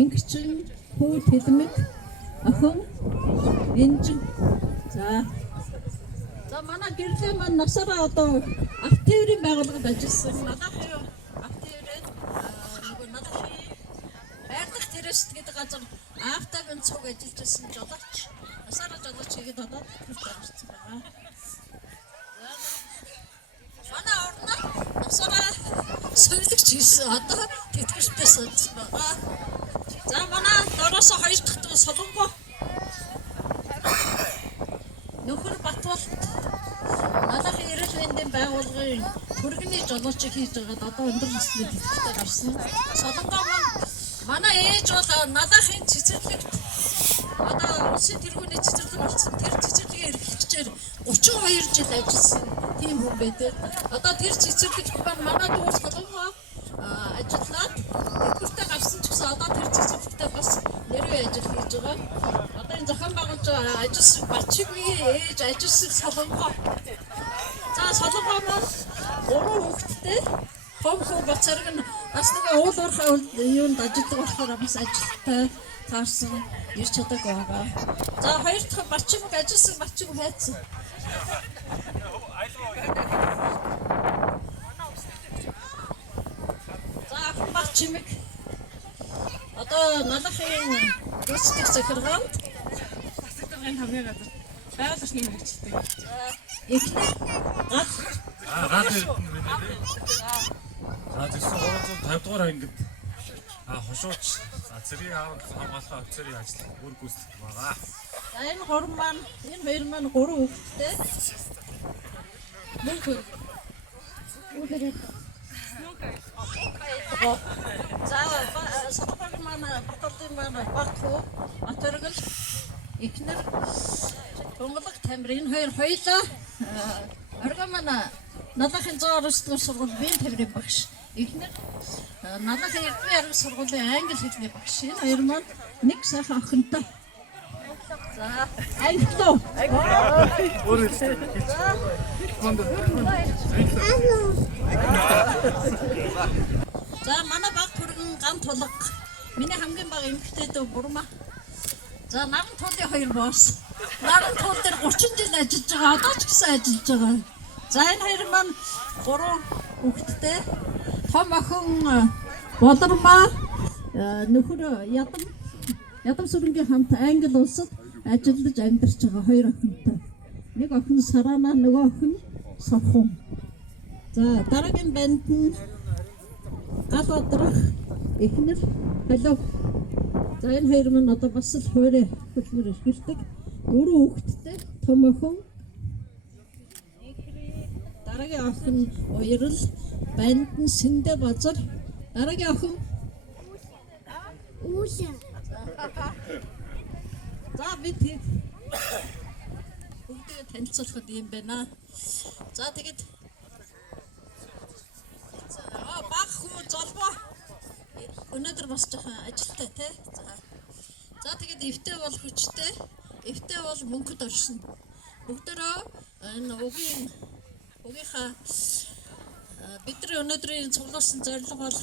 ингэчин, хүү тэлмэг, охин, энжин. За манай гэрлээ маань насаараа одоо автоврын байгууллагад ажилласан. Надад юу автоврын Эверест гэдэг газар автогийн цуг ажиллаж байсан жолооч. Асара жолооч ихэд одоо тэтгэврт орсон байгаа. Манай орно асара сувилагч хийсэн одоо тэтгэвртээ суудсан байгаа. За манай дороос хоёр дахь дуу Солонгоо нөхөр Батболт Малахын эрүүл мэндийн байгууллагын төргөний жолоочийг хийж байгаад одоо өндөр насны тэтгэвртээ гарсан. Солонгоо манай ээж бол Малахын цэцэрлэгт одоо улсын тэргүүний цэцэрлэг болсон. Тэр цэцэрлэгийн эрхлэгчээр 32 жил ажилласан тийм хүн байдаг. Одоо тэр цэцэрлэгт манай дүүс Солонгоо ажиллаад тэтгэвртээ гарсан ч гэсэн одоо тэр цэцэрлэгтээ бас нэрвээ ажил хийж байгаа. Одоо энэ зохион байгуулж ажилласан Бачигмийн ээж ажилласан Солонгоо. За Солонгоо маань 3 хүүхэдтэй том хүү бацарг нь бас нэг уул уурхай юунд ажилладаг болохоор бас ажилттай таарсан ирч чадаагүй байгаа. За хоёр дахь Бачиг ажилласан Бачиг хайцсан. Бачимэг одоо Малахын дэсгэх захиргаанд энэ хамгийн гадар байгууллагын хэрэгжилтэй. Эхлээд гад тэгсэн 350 дугаар ангид хошууч зэргийн хамгаалах офицерийн ажил бүр гүйцэтгэх байгаа. За энэ хоёр маань 3 хүүхэдтэй. Мөнхөр. За сатпаг манай баталын манай багтуу атэргэл ихнэр Монголд тамир энэ хоёр хоёлаа орго манай Малахын 109 дугаар сургууль бие тамирын багш ихнэр Малахын Эрдэнэ арга сургуулийн англи хэлний багш энэ хоёр маань нэг сайхан охинтой. За англи За манай баг хүргэн гам тулга миний хамгийн бага эмэгтэй дүү Бурма. За наран тулын хоёр боос. Наран тул дээр 30 жил ажиллаж байгаа. Одоо ч гэсэн ажиллаж байгаа. За энэ хоёр маань 3 хүүхэдтэй. Том охин Болорма нөхөр Ядам сүрэнгийн хамт Англи улсад ажиллаж амьдарч байгаа хоёр охинтой. Нэг охин Сарана, нөгөө охин Совхон. За дараагийн банд нь гал одрох эхнэр халив. За энэ хоёр маань одоо бас л хуурай хөдөлмөр эрхэлдэг. 4 хүүхэдтэй том охин. Дараагийн охин Уярал, банд нь Сэндэ Базар. Дараагийн охин Ууша. За бид бүгдээ танилцуулахад юм байна. За тэгээд баг хүү золбоо өнөөдөр бас жоохон ажилтай тий. За тэгээд эвтэй бол хүчтэй. Эвтэй бол мөнгөд оршин. Бүгдөө энэ угийнхаа бидний өнөөдрийн цуглуулсан зорилго бол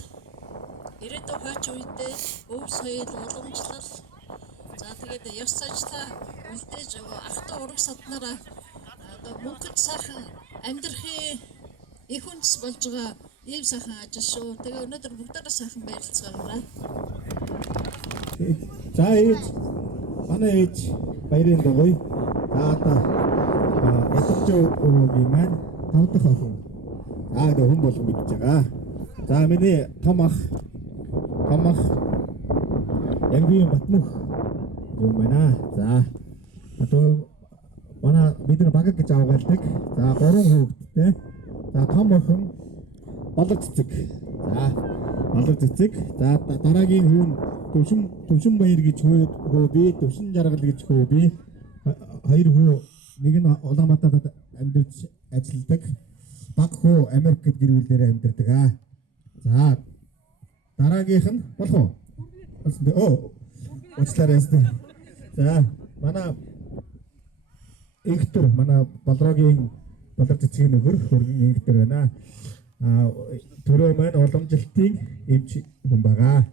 ирээдүйн хойч үедээ өв соёл уламжлал. За тэгээд ёс заншлаа үлдээж ах トゥ ураг саднараа одоо мөнгөд сайхан амьдрахын их үндэс болж байгаа ийм сайхан ажил шүү. Тэгээ өнөөдөр бүгдээрээ сайхан баярлцгаарай. За ээж манай ээж баярын дугуй. За одоо ядаж өвөгийн маань 5 дахь охин. Аа хүн болгон мэдж байгаа. За миний том ах Янгийн Батмөх юм байна. За одоо манай бидний баг гэж авгаалдаг. За 3 хүүхэдтэй. За том охин Болор цэцэг. За Болор цэцэг. За дараагийн хүн Төвшин баяр гэж хөө би, Төвшин жаргал гэж хөө би. Хоёр хөө нэг нь Улаанбаатарт амьдарч ажилладаг. Баг хөө Америкт гэр бүлээр амьдардаг аа. За дараагийнх нь болох уу? Уучлаарай. За манай Игтер манай Болрогийн Болор цэцгийн нөхөр хөргөн Игтер байна. Төрөө маань уламжлалтын эмч хүн байгаа.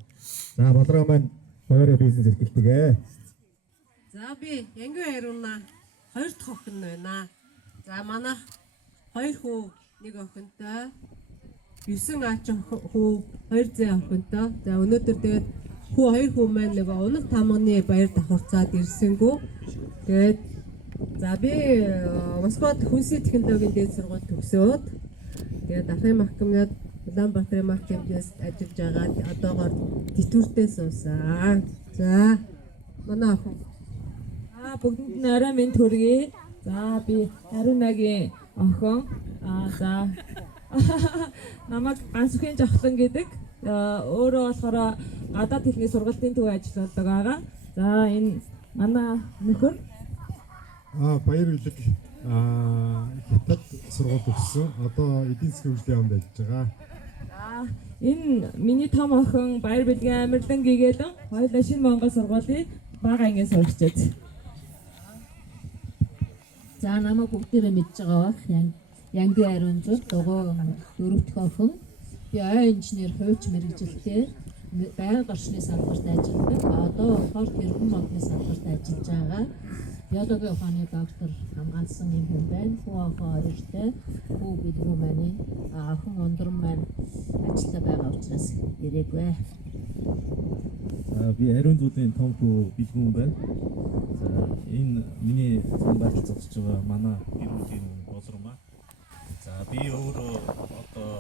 За Болроо маань хоёроо бизнес эрхэлдэг. За би Янгийн Хайруна хоёр дахь охин байна. За манай хоёр хүү нэг охинтой 9 ач хүү 2 зэ охинтой. За өнөөдөр тэгээд хоёр хүү маань нөгөө унаг тамганы баяр давхарцаад ирсэнгүү. Тэгээд за би Москвад хүнсний технологийн дээд сургууль төгсөөд тэгээд Ахын Махкамнад Улаанбаатарын маркетингээс ажиллаж байгаа. Одоогоор тэтгэвртээ суусан. За манай охин бүгдэнд нь орой минь төргий. За би Ариунагийн охин. За намайг Ансүхийн Жавхлан гэдэг. Өөрөө болохоор гадаад хэлний сургалтын төв ажилладаг байгаа. За энэ манай нөхөр Баяр Билэг хятад сургууль төгссөн. Одоо эдийн засгийн хөгжлийн амд ажиллаж байгаа. энэ миний том охин Баяр Билгийн Амирлан Гэгээлэн хоёулаа Шинэ Монгол сургуулийн бага ангийн сурагчид. За намайг бүгдээрээ мэдж байгаа бах Янгийн Ариунзууд дугуй 4 дахь охин. Би ой инженер хувьч мэрэгжилтэй байгаль орчны салбарт ажилладаг. Одоо болохоор тэрхэн модны салбарт ажиллаж байгаа. Биологийн ухааны доктор хамгаалсан юм хүн байна. Хүү охин хоёртой. Хүү билгүү маань охин ундран маань ажиллаа байгаа учраас ирээгүй. Би Ариунзуудын том хүү билгүүн байна. За энэ миний самбарт зогсож байгаа манай гэр бүлийн болормаа. За би өөрөө одоо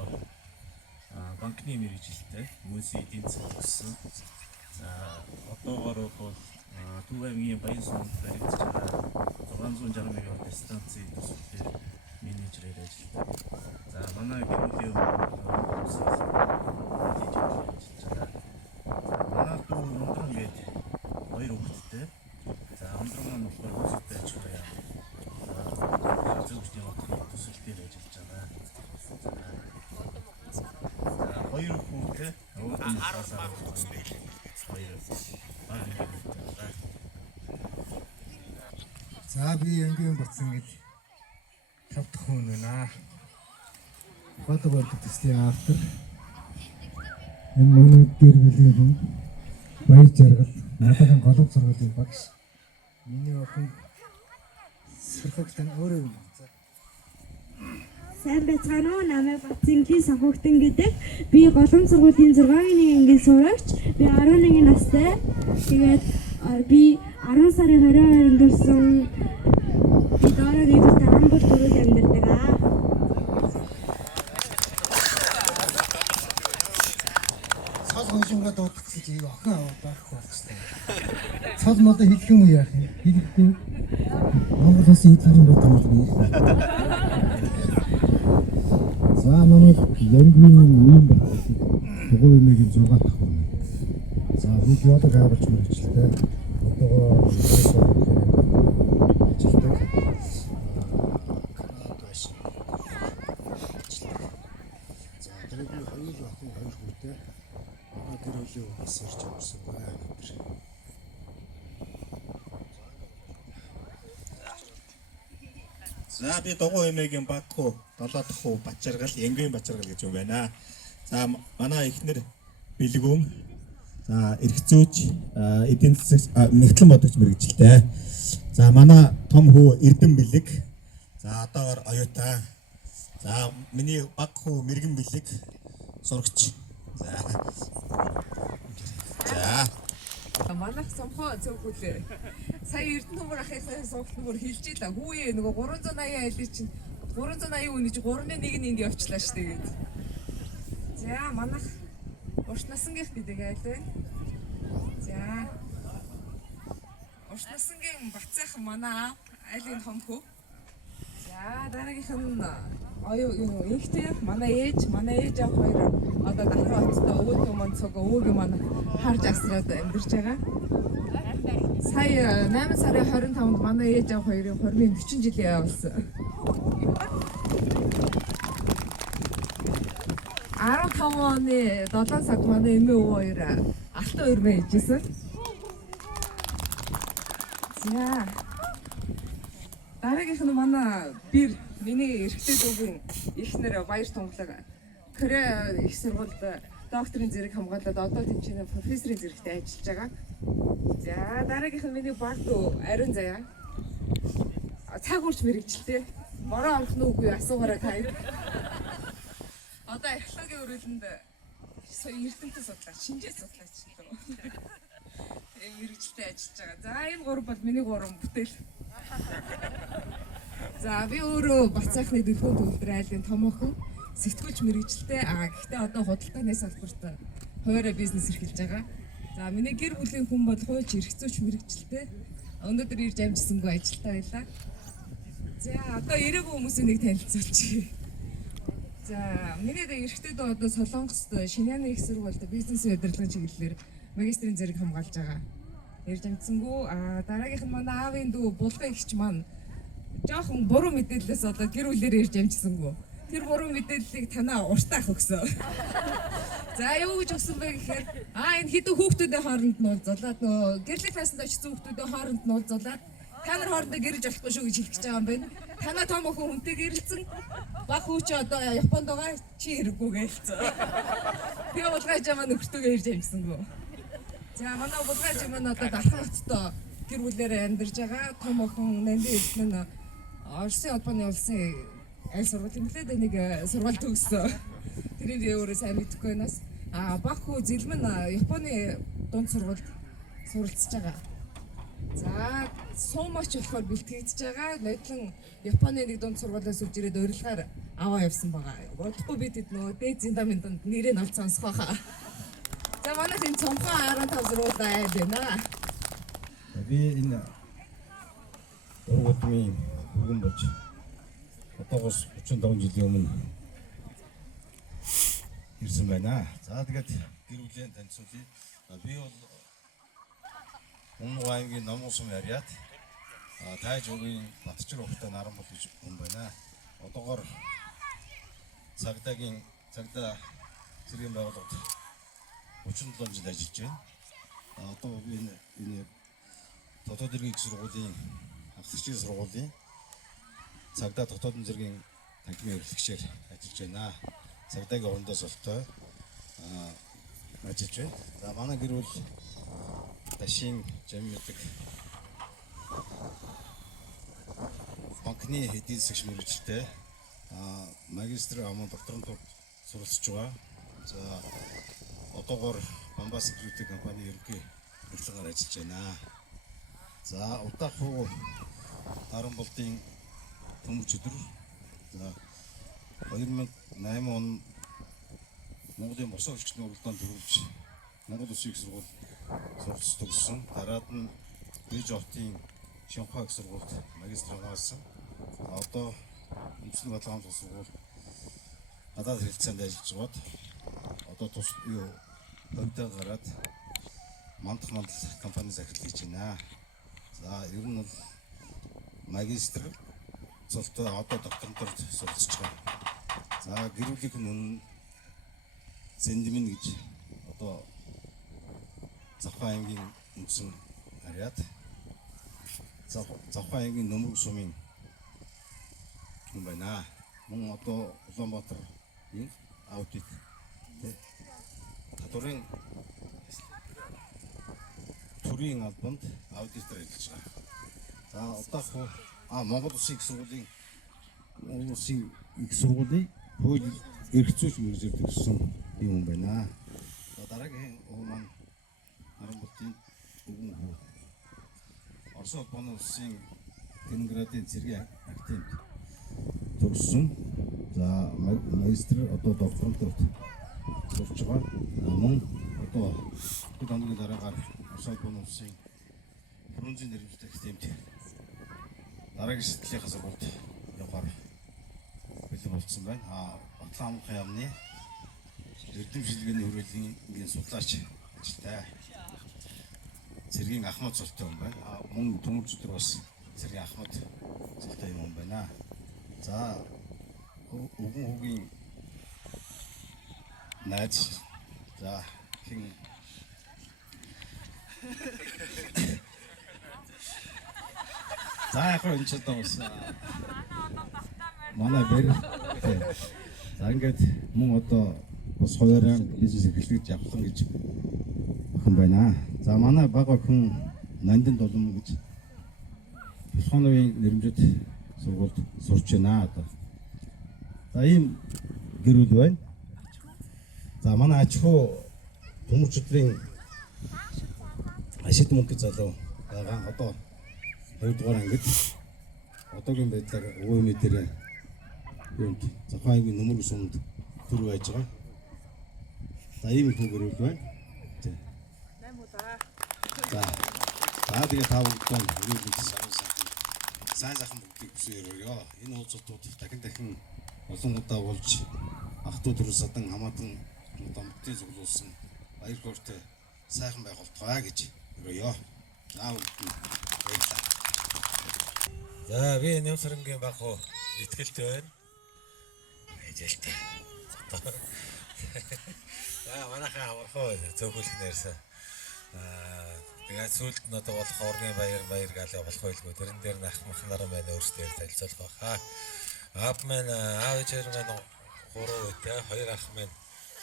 банкны мэрэгжилтэй мөсийн эдийн засаг төгссөн. За одоогоор бол Төв аймгийн Баян сумд баригдаж байгаа 660 МВт станцын төсөлтөөр менежерээр ажилладаг. За манай гэр бүлийн хүмүүсээс ажиллаж байгаа. Манай дүү ундран гээд 2 хүүхэдтэй. За ундран маань болохоор төсөлтөд ажиллаж байгаа. Зөвхөн төсөлтөөр ажиллаж байгаа. Хоёр хүүхэдтэй. За би Янгийн батсан гэж 5 дахь хүн байна. Гадагшаа төслийн автор. Энэ манай гэр бүлийн хүн баяр жаргал надад голомт сургуулийн багш. Миний охин сургалтын өөрөө юм. Сайн байцгаана уу? Намайг Батцэнгийн Санхүүгтэн гэдэг. Би голомт сургуулийн 6-ны ангийн сурагч. Би 11 настай. Тэгээд би 10 сарын 22-нд төрсөн. Би дараа дэвтэрт Амбар төрөнд амьдардаг аа. Цал хожимгоо дуудчихж ийг охин аваад байхгүй болчихсон. Цал модоо хэлэх юм уу яах юм? Хэлэхгүй. Монгол улсын хэлэх юм бодсон би. За намайг Янгийн үеийн багш. Дугуй эмээгийн 6 дахь хүн. За би биологи аварч мэрэгчлээ. Одоогоо ажилладаг. Канадад байсан. За тэр би хоёр охин хоёр хүүтэй. Манай гэр бүлийн хүмүүс ирж авсан байна. За би дугуй эмээгийн баг хуу 7 дахь хуу Бачаргал Янгийн Бачаргал гэж юм байна. За манай эхнэр Билгүүн за эргцөөж эдийн засаг нэгтлэн бодогч мэрэгжилтэй. За манай том хүү Эрдэн Билэг. За одоогоор оюутан. За миний баг хүү Мэргэн Билэг сурагч. За манайх сумхоо цөөхүүлээ. Сая Эрдэнэбөр ахыхаа сумхт бүр хэлж ийлээ. Хүүе нөгөө 380 айлын чинь 380 үний чинь 3-ны 1 нь энд явчлаа шүү дээ гээд. За манайх урт насангийнх гэдэг айл байна. За урт насангийн Бацайхан манай айлын том хүү. За дараагийнх нь ихтэй манай ээж авах хоёр одоо дахин оцтой өвөөгөө мань цог өвөөгөө маань харж асраад амьдарч байгаа. Сая 8 сарын 25-нд манай ээж авах хоёрын хоргийн 40 жилийн явуулсан. 15 оны 7 сард манай эмээ өвөө хоёр алтан өрмөө хийжсэн. За дараагийнх нь манай бэр миний эрэгтэй дүүгийн эхнэр Баяр Тунгалаг Корея их сургуульд докторийн зэрэг хамгаалаад одоо тэмцээний профессорын зэрэгтэй ажиллаж байгаа. За дараагийнх нь миний баг дүү Ариун Заяа. Цаг үрч мэрэгчлээ. Бороо орох нь үгүй асуугаарай та. Одоо археологийн өрөөлөнд сая эрдэмтэн судлаач, шинжээ судлаач гэдэг. Мэргэжилтэй ажиллаж байгаа. За энэ гурав бол миний гурван бүтээл. За би өөрөө Бат сайхны дэлгүүр төвлөр айлын том охин сэтгүүлч мэргэжилтэй. Гэхдээ одоо худалдааны салбарт хуваараа бизнес эрхэлж байгаа. За миний гэр бүлийн хүн бол хууч эрх зүйч мэргэжилтэй. Өнөөдөр ирж амжсангүй ажилтаа байлаа. За одоо ирээгүй хүмүүсийн нэг танилцуулчих. За миний эрэгтэй дөө одоо Солонгост Шиняны их сургуульд бизнесийн удирдлагын чиглэлээр магистрийн зэрэг хамгаалж байгаа. Ирж амжсангүй. Дараагийнх нь манай аавын дүү Булган ихч маань жоохон буруу мэдээлэлээс болоод гэр бүлээр ирж амжсангүй. Тэр буруу мэдээллийг танаа уртаах өгсөн. За юу гэж өгсөн бэ гэхээр энэ хэдэн хүүхдүүдийн хооронд нь уулзуулаад нөгөө гэрлийн тасанд очсон хүүхдүүдийн хооронд нь уулзуулаад та нар хоорондоо гэрэлж болохгүй шүү гэж хэлэх гэж байгаа юм байна. Танаа том охин хүнтэй гэрэлцэн баг хүүч одоо Японд байгаа чи хэрэггүй гэлцээ. Тэгээ Булгаач маань нөхөртөөгөө ирж амжсангүй. За манай Булгаач маань одоо Дарханхтоо гэр бүлээрээ амьдарч байгаа. Том охин Нанди Эрдэнэ нь Оросын албаны улсын аль сургуулийн нэг сургууль төгссөн. Тэрийг өөрөө сайн мэдэхгүй байнаас баг хүү Зэлмэн Японы дунд сургуульд суралцж байгаа. За суумач болохоор бэлтгэгдэж байгаа. Нодлон Японы нэг дунд сургуулиас үрж ирээд урилгаар аваа явсан байгаа. Бодохгүй бид нөгөө дээд зиндаамын дунд нэрээ нь олж сонсох байхаа. За манайх энэ цомхон 15 сургууль байна. Би энэ ургуудмын бүгэн болж одоогоос 35 жилийн өмнө ирсэн байна. За тэгээд гэр бүлийн танилцуулъя. Би бол Өмнө аймгийн Номгосом яриад Тайж уугийн Батчир ухтай наран бол гэж хүн байна. Одоогоор цагдаа зэргийн байгууллагад 37 жил ажиллаж байна. Одоо би энэ дотоод хэргийн сургуулийн ахлагчийн сургуулийн цагдаа дотоодын зэргийн танхимын эрхлэгчээр ажиллаж байна. Цагдаагийн орондоо солтой ажиллаж байна. За манай гэр бүл Ташин Жаммэдэг банкны эдийн засгийн мэргэжилтэй магистр амын докторантур суралцж байгаа. За одоогоор Бамбаа Security компани ерөнхий хөтөлбөрөөр ажиллаж байна. За Удахуу Таранболтын төмөж өдөр 2008 он Монголын босоо хөгжлийн уралдаанд төрүүлж Монгол Улсын их сургууль суралцж төгссөн. Дараад нь Бэж хотын Шанхай их сургуульд магистр авсан. Одоо Үндэсний бодлогын сургууль гадаад хэлтсэнд ажиллаж байгаад одоо тус хөвдөө гараад мандал компани захирал хийж байна. За ер нь бол магистр цолтой одоо докторантурт суралцж байгаа. За гэр бүлийн хүн Зэндмин гэж одоо Завхан аймгийн үндсэн ариад Завхан аймгийн Нөмрөг сумын хүн байна. Мөн одоо Улаанбаатарын аудит татварын төрийн албанд аудитор ажиллаж байгаа. За одоо Монгол Улсын их сургуулийн хууль эрх зүйч мэргэжилд төгссөн юм байна. Дараагийн маань Харамбалтын бүгэн хүү. Орос улбаны улсын Ленинградын цэргийн академид төгссөн. За магистр одоо докторантурт сурч байгаа. Мөн одоо хэд хоногийн дараагаар Орос улбаны улсын Фрунзен нэрмжтэй академид дараагийн сэтгэлийн сургуульд явахаар бэлэн болцсон байна. Батлан амгалан яамны эрдэм шилгээний хүрээлэнгийн судлаач ажилтай. Цэргийн Ахмад цолтой юм байна. Мөн төмөж өдөр бас цэргийн Ахмад цолтой юм байна. За өвгөн хүүгийн найз. За хин за яг энэ ч одоо бас манай бэр. За ингээд мөн одоо бас хоёрын бизнес эрхлэж явсан гэж охин байна. За манай баг охин Нандин Дулам гэж Тусгановын нэрмжит сургуульд сурч байна одоо. За ийм гэр бүл байна. За манай аж ахуй хүмүүжлэрийн ашиг мөнгө залуу байгаа одоо 2 дугаар ангид одоогийн байдлаар өвөө мэдэрээ юунд Зохиагийн нөмөр сумд төр байж байгаа. За ийм их хөнгөрөл байна. За тэгээ та бүхэн өрөөлөж сайн сайхан бүгдийг хүсээрээ. Энэ уулзалтууд дахин олон удаа болж ах トゥ төрөс адан хамаатан домтын зөвлөсөн баяр хөөртэй сайхан байгуултгай гэж өрөөё. За би Нямсарангийн баг хоо итгэлтэй байна. Ажилтай. За манайхаа аврахаа зөвхөлх нэрсэн. Тэгээд сүүлд нь одоо болох орны баяр галаа болох байлгүй. Тэрэн дээр нах махнараа байна өөрсдөө танилцуулах баха. Аав маань аав ээжээр маань 3 үетэй 2 ах маань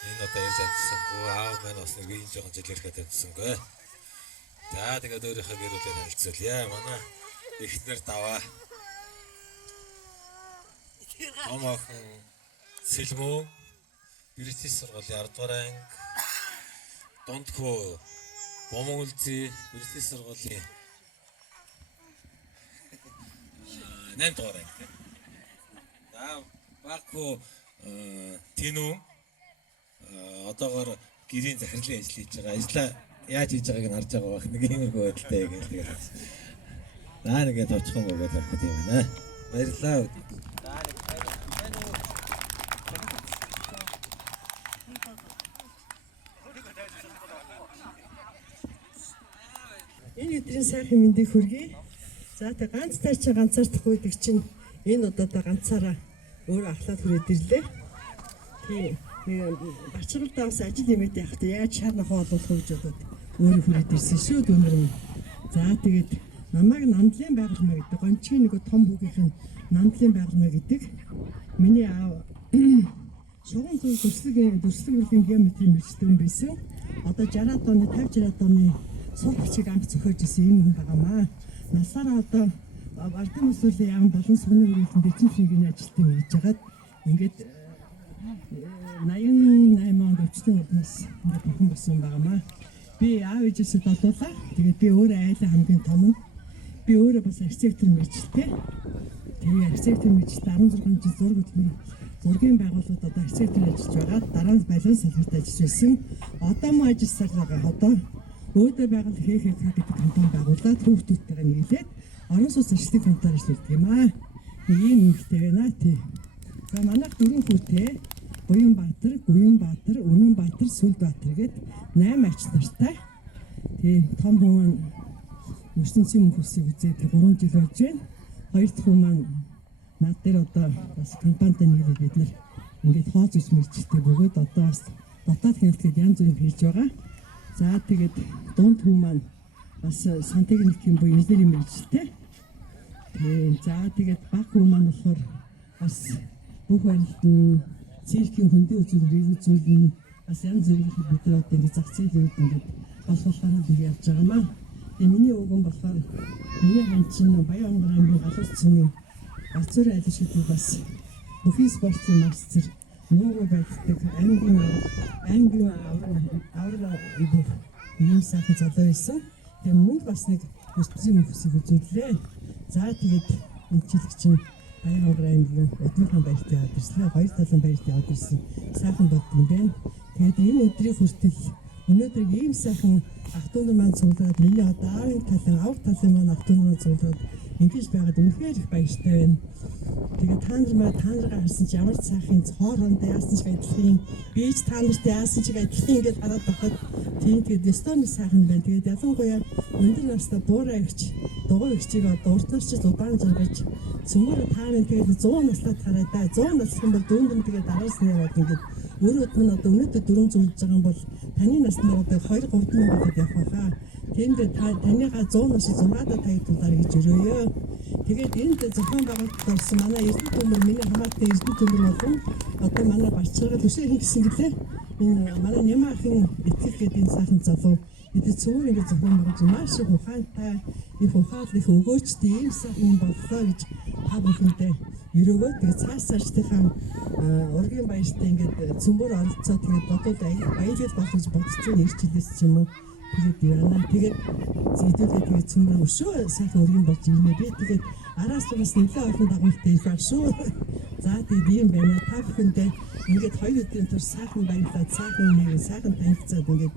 энэ одоо ирж амжсангүй. Аав маань бас нэг ийм жоохон жилээрхээ тавьсангүй. За тэгээд өөрийнхөө гэр бүлээр танилцуулъя. Манай эхнэр даваа. Амаахан Сэлмөө Бритиш сургуулийн 10 дугаар анги Дондхөө Бомонголзи Бритиш сургуулийн 8 дугаар анги. За Баку Тинү одоогоор гэрийн захирлын ажил хийж байгаа. Ажлаа яаж хийж байгааг нь харж байгаа байх. Нэг юм хөдөлтэй гэж тэгээд. Наа нэгэ товчхон өгөөд явах юм байна. Баярлалаа. Энэ өдрийн сайхан мэндийг хүргэе. За тэг ганц таарч ганцаардах үйдэг чинь энэ удаатай ганцаараа өөр ахлаад хүрээд ирлээ. Тийм. Бачралдаа бас ажил нэмээд явахдаа яаж шаарнах болов гэж бодоод өөрөө хүрээд ирсэн шүү дүүнэр минь. За тэгээд намайг Намдлын байгальмаа гэдэг. Гончгийн нэг том хүүгийнх нь Намдлын байгальмаа гэдэг. Миний аав шугам дүрслэг геометрийн мэргэжтэй байсан. Одоо 60-аад оны 50-60-аад оны сул бичиг анх зохиож исэн юм хүн байгаамаа. Насаараа одоо Ардын усуулийн яам болон сүмний үргэлжлэн дэжиншингийн ажилтан хийж байгаад ингээд 88 онд өчтөн уднаас ингээд бүхэн болсон байгаамаа. Би аав ээжээсээ болуулаа. Тэгээд би өөрөө айлын хамгийн том нь. Би өөрөө бас архитектор мэргэжилтэй. Тэгээ архитектор мэргэжилтэй 16 жил зураг хөтөлбөр зургийн байгууллагад одоо архитектор ажиллаж байгаа. Дараа нь балиун салбарт ажиллаж байсан. Одоо мөн ажиллаж байгаа. Одоо өөдөө байгууллага ХХК гэдэг компани байгуулаад хүүхдүүдтэйгээ нийлээд орон сууц ажлын компаниар ажилладаг юм аа. Ийм юмхтэй байна тий. За манайх 4 хүүтэй Буянбаатар, Гуянбаатар, Үнэнбаатар, Сүлбаатар гээд 8 ач нартай. Тий том хүн маань ертөнцийн мөнхөсийг үзээд 3 жил болж байна. Хоёр дахь хүн маань над дээр одоо бас компанитай нийлээд бид нар ингээд хооз үс мэргэжилтэй бөгөөд одоо бас дотоод хяналтад янз бүрийн хийж байгаа. За тэгээд дунд хүн маань бас сантехникийн буюу инженерийн мэргэжилтэй. За тэгээд баг хүн маань болохоор бас бүх барилтын циркийн хөндөө үзүүлэн бас янз бүрийн бид нар одоо ингээд зах зээлийн ингээд боловсруулахаар бид явж байгаа маа. Тэгээ миний өвгөн болохоор миний ганчин Баянгар аймгийн галууц цэгийн Ацур айлшгүй бас бүхий спортын мастер нөгөө байдаг аймгийн аврал ийм сайхан залуу байсан. Тэгээ мөн бас нэг ертөнцийн мөнхсийг үзүүллээ. За тэгээд энэ жилиг чинь Баянгар аймгийн Өдмөрхан баярт яваад ирсэн. Хоёр талын баярт яваад ирсэн. Сайхан бод юм байна. Тэгээд энэ өдрийн хүртэл өнөөдөр ийм сайхан ах トゥ нар маань цуглаад миний одоо аавын талын авах талын маань ах トゥ нар цуглаад ингэж байгаад үнэхээр их баяртай байна. Тэгээд та нараа харсан чи ямар сайхан хоорондоо яасан ч адилхан бийж та нарт яасан ч адилхан ингэж хараад байхад тийм тэгээд эстоны сайхан байна. Тэгээд ялангуяа өндөр настай буурай өгч дугуй өгчийг одоо урт нас ч удаан жаргаж цөмөр таарын тэгээд 100 наслаад хараа да 100 наслах юм бол дүүндэн тэгээд араас нь яваад ингэж өөрөд нь одоо өнөөдөр 4 зурж байгаа юм бол таны насны одоо 2 3 мянгаад явах хаа. Тэнд таныгаа 100 нас 6-аад таяг тулаар гэж өрөөё. Тэгээд энд зохион байгуулалт болсон манай Эрдэнэ төмөр миний хамаатай Эрдэнэ төмөр болон одоо манай Барчгараа төсөөлөн гэсэн гэлээ. Энэ манай Нямаахын итгэл гэдэг энэ сайхан залуу эдгээр цөөр ингэ зохион байгуулж маш их ухаантай, их ухаал их өгөөчтэй ийм сайхан боллоо гэж та бүхэндээ өрөөгөө тэгээ цаашдынхаа ургийн баяртай ингээд цөмбөр оролцоо тэгээд бодоод баялал болох гэж бодож байна ирч хэлээс ч юм уу тэгээд явна. Тэгээд зэдүүлээ тэгээд цөмбөр өшөө сайхан ургийн болж ирнэ. Би тэгээд араас бас нэлээд олон дагуултай их шүү. За тэгээд ийм байна. Та бүхэндээ ингээд 2 өдрийн турш сайхан баярлаад сайхан танилцаад ингээд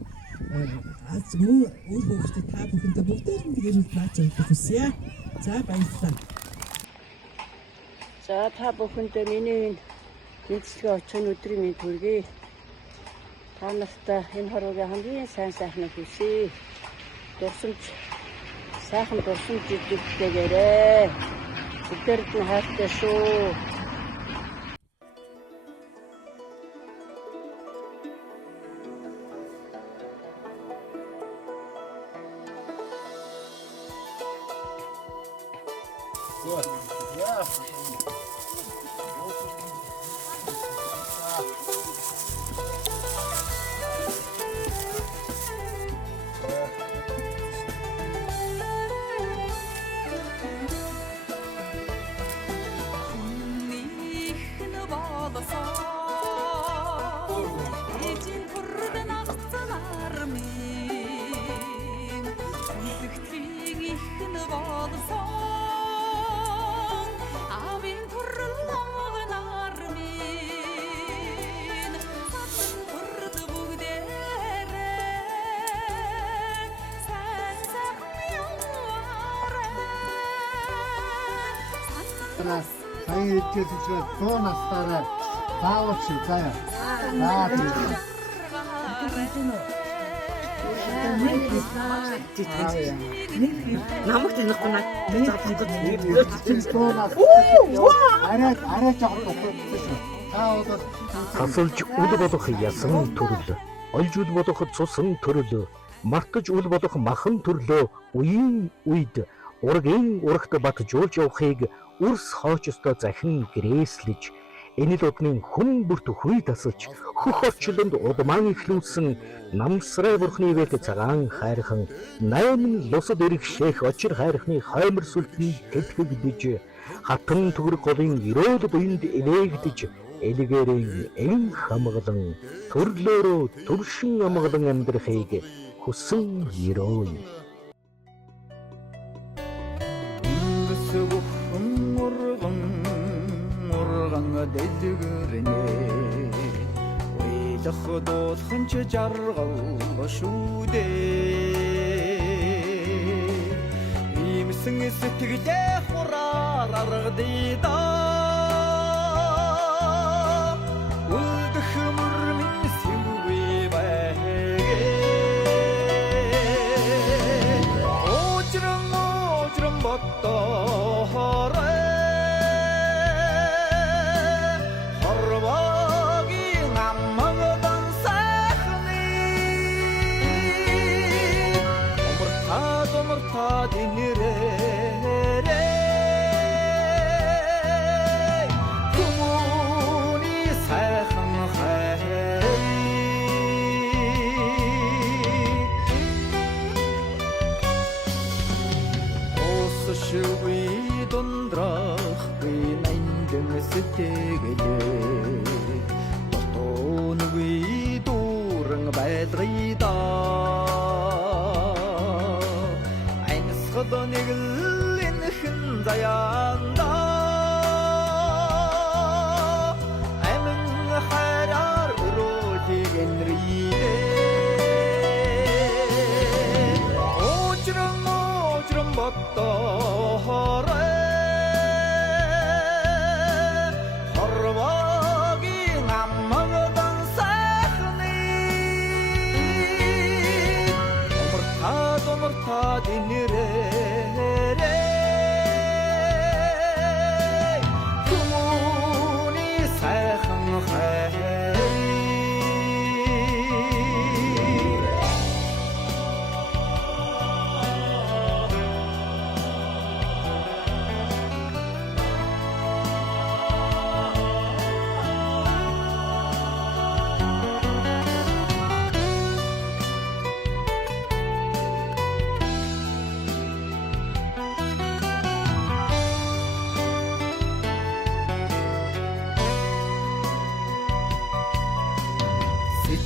аз мөн үр хөвгөд та бүхэндээ бүгдээр нь тэгээд плач өгөх хүсье. За баярлалаа. За та бүхэндээ миний тэнцлэгээ очихын өдрийн мэнд хүргэе. Та нартай энэ хорвогийн хамгийн сайн сайхныг хүсье. Дурсамж сайхан дурсамж идэвхтэйгээрээ. Бүгдээрд нь хайртай шүү. Сайн идэвхтэй 100 настаараа заавалч заяа. Намайг тэнихгүй наа. Арай жоохон болчихсон. Тасалж үл болох ясан төрөл, олж үл болох цусан төрөл, мартаж үл болох махан төрлөө үеийн үед ургийн урагт батжуулж явахыг үрс хоочостой захин грээслэж энэ л удмын хүн бүрт хүй тасалж хөх орчлонд удмаан ихлүүлсэн намсрай бурхны ивэт цагаан хайрхан 8 лусад ирэх шээх очир хайрхны хоймор сүлтний тэтгэгдэж хатан төгрөг голын өрөөл буйнд элээгдэж элэгээрийн эн хамгалан төрлөөрөө төршин амгалан амьдрахыг хүсэн ерөөй. дэлгэрнэ уйлах дуулхан ч жаргал шүү дээ иймсэн сэтгэлээ хураар аргадъя да үлдэх мөр минь сэвгүй байгээ ожром боддоо Дотоонгүй дүүрэн байдрыда айнсгад нэг л энхэн заяанда амин хайраар өрөөдийг энрийдээ ожром боддоо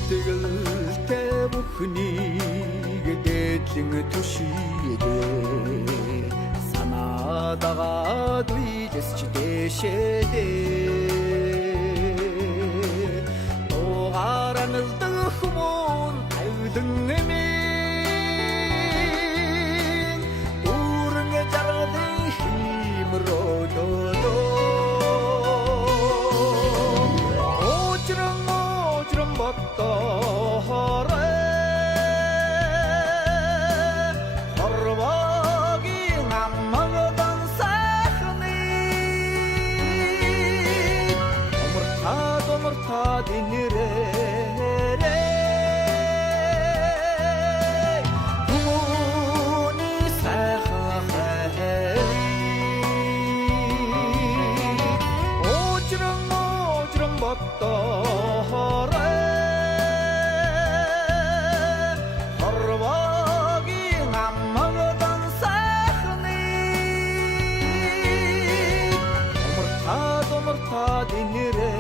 итгэлтэй бүхнийг дээдлэн түшиедэ санаадагаад үйлс чи дэшэдэ огаранэлдэг хүмүүн тавилан эмийн дүүрэн жаргадын химрододо ожрон боттохорэ хорвогийн аммагдан сайхны омартад инэрэ хүмүүний сайхан ожрон боттохорэ хорвогийн аммагдан сайхны омартад инэрэ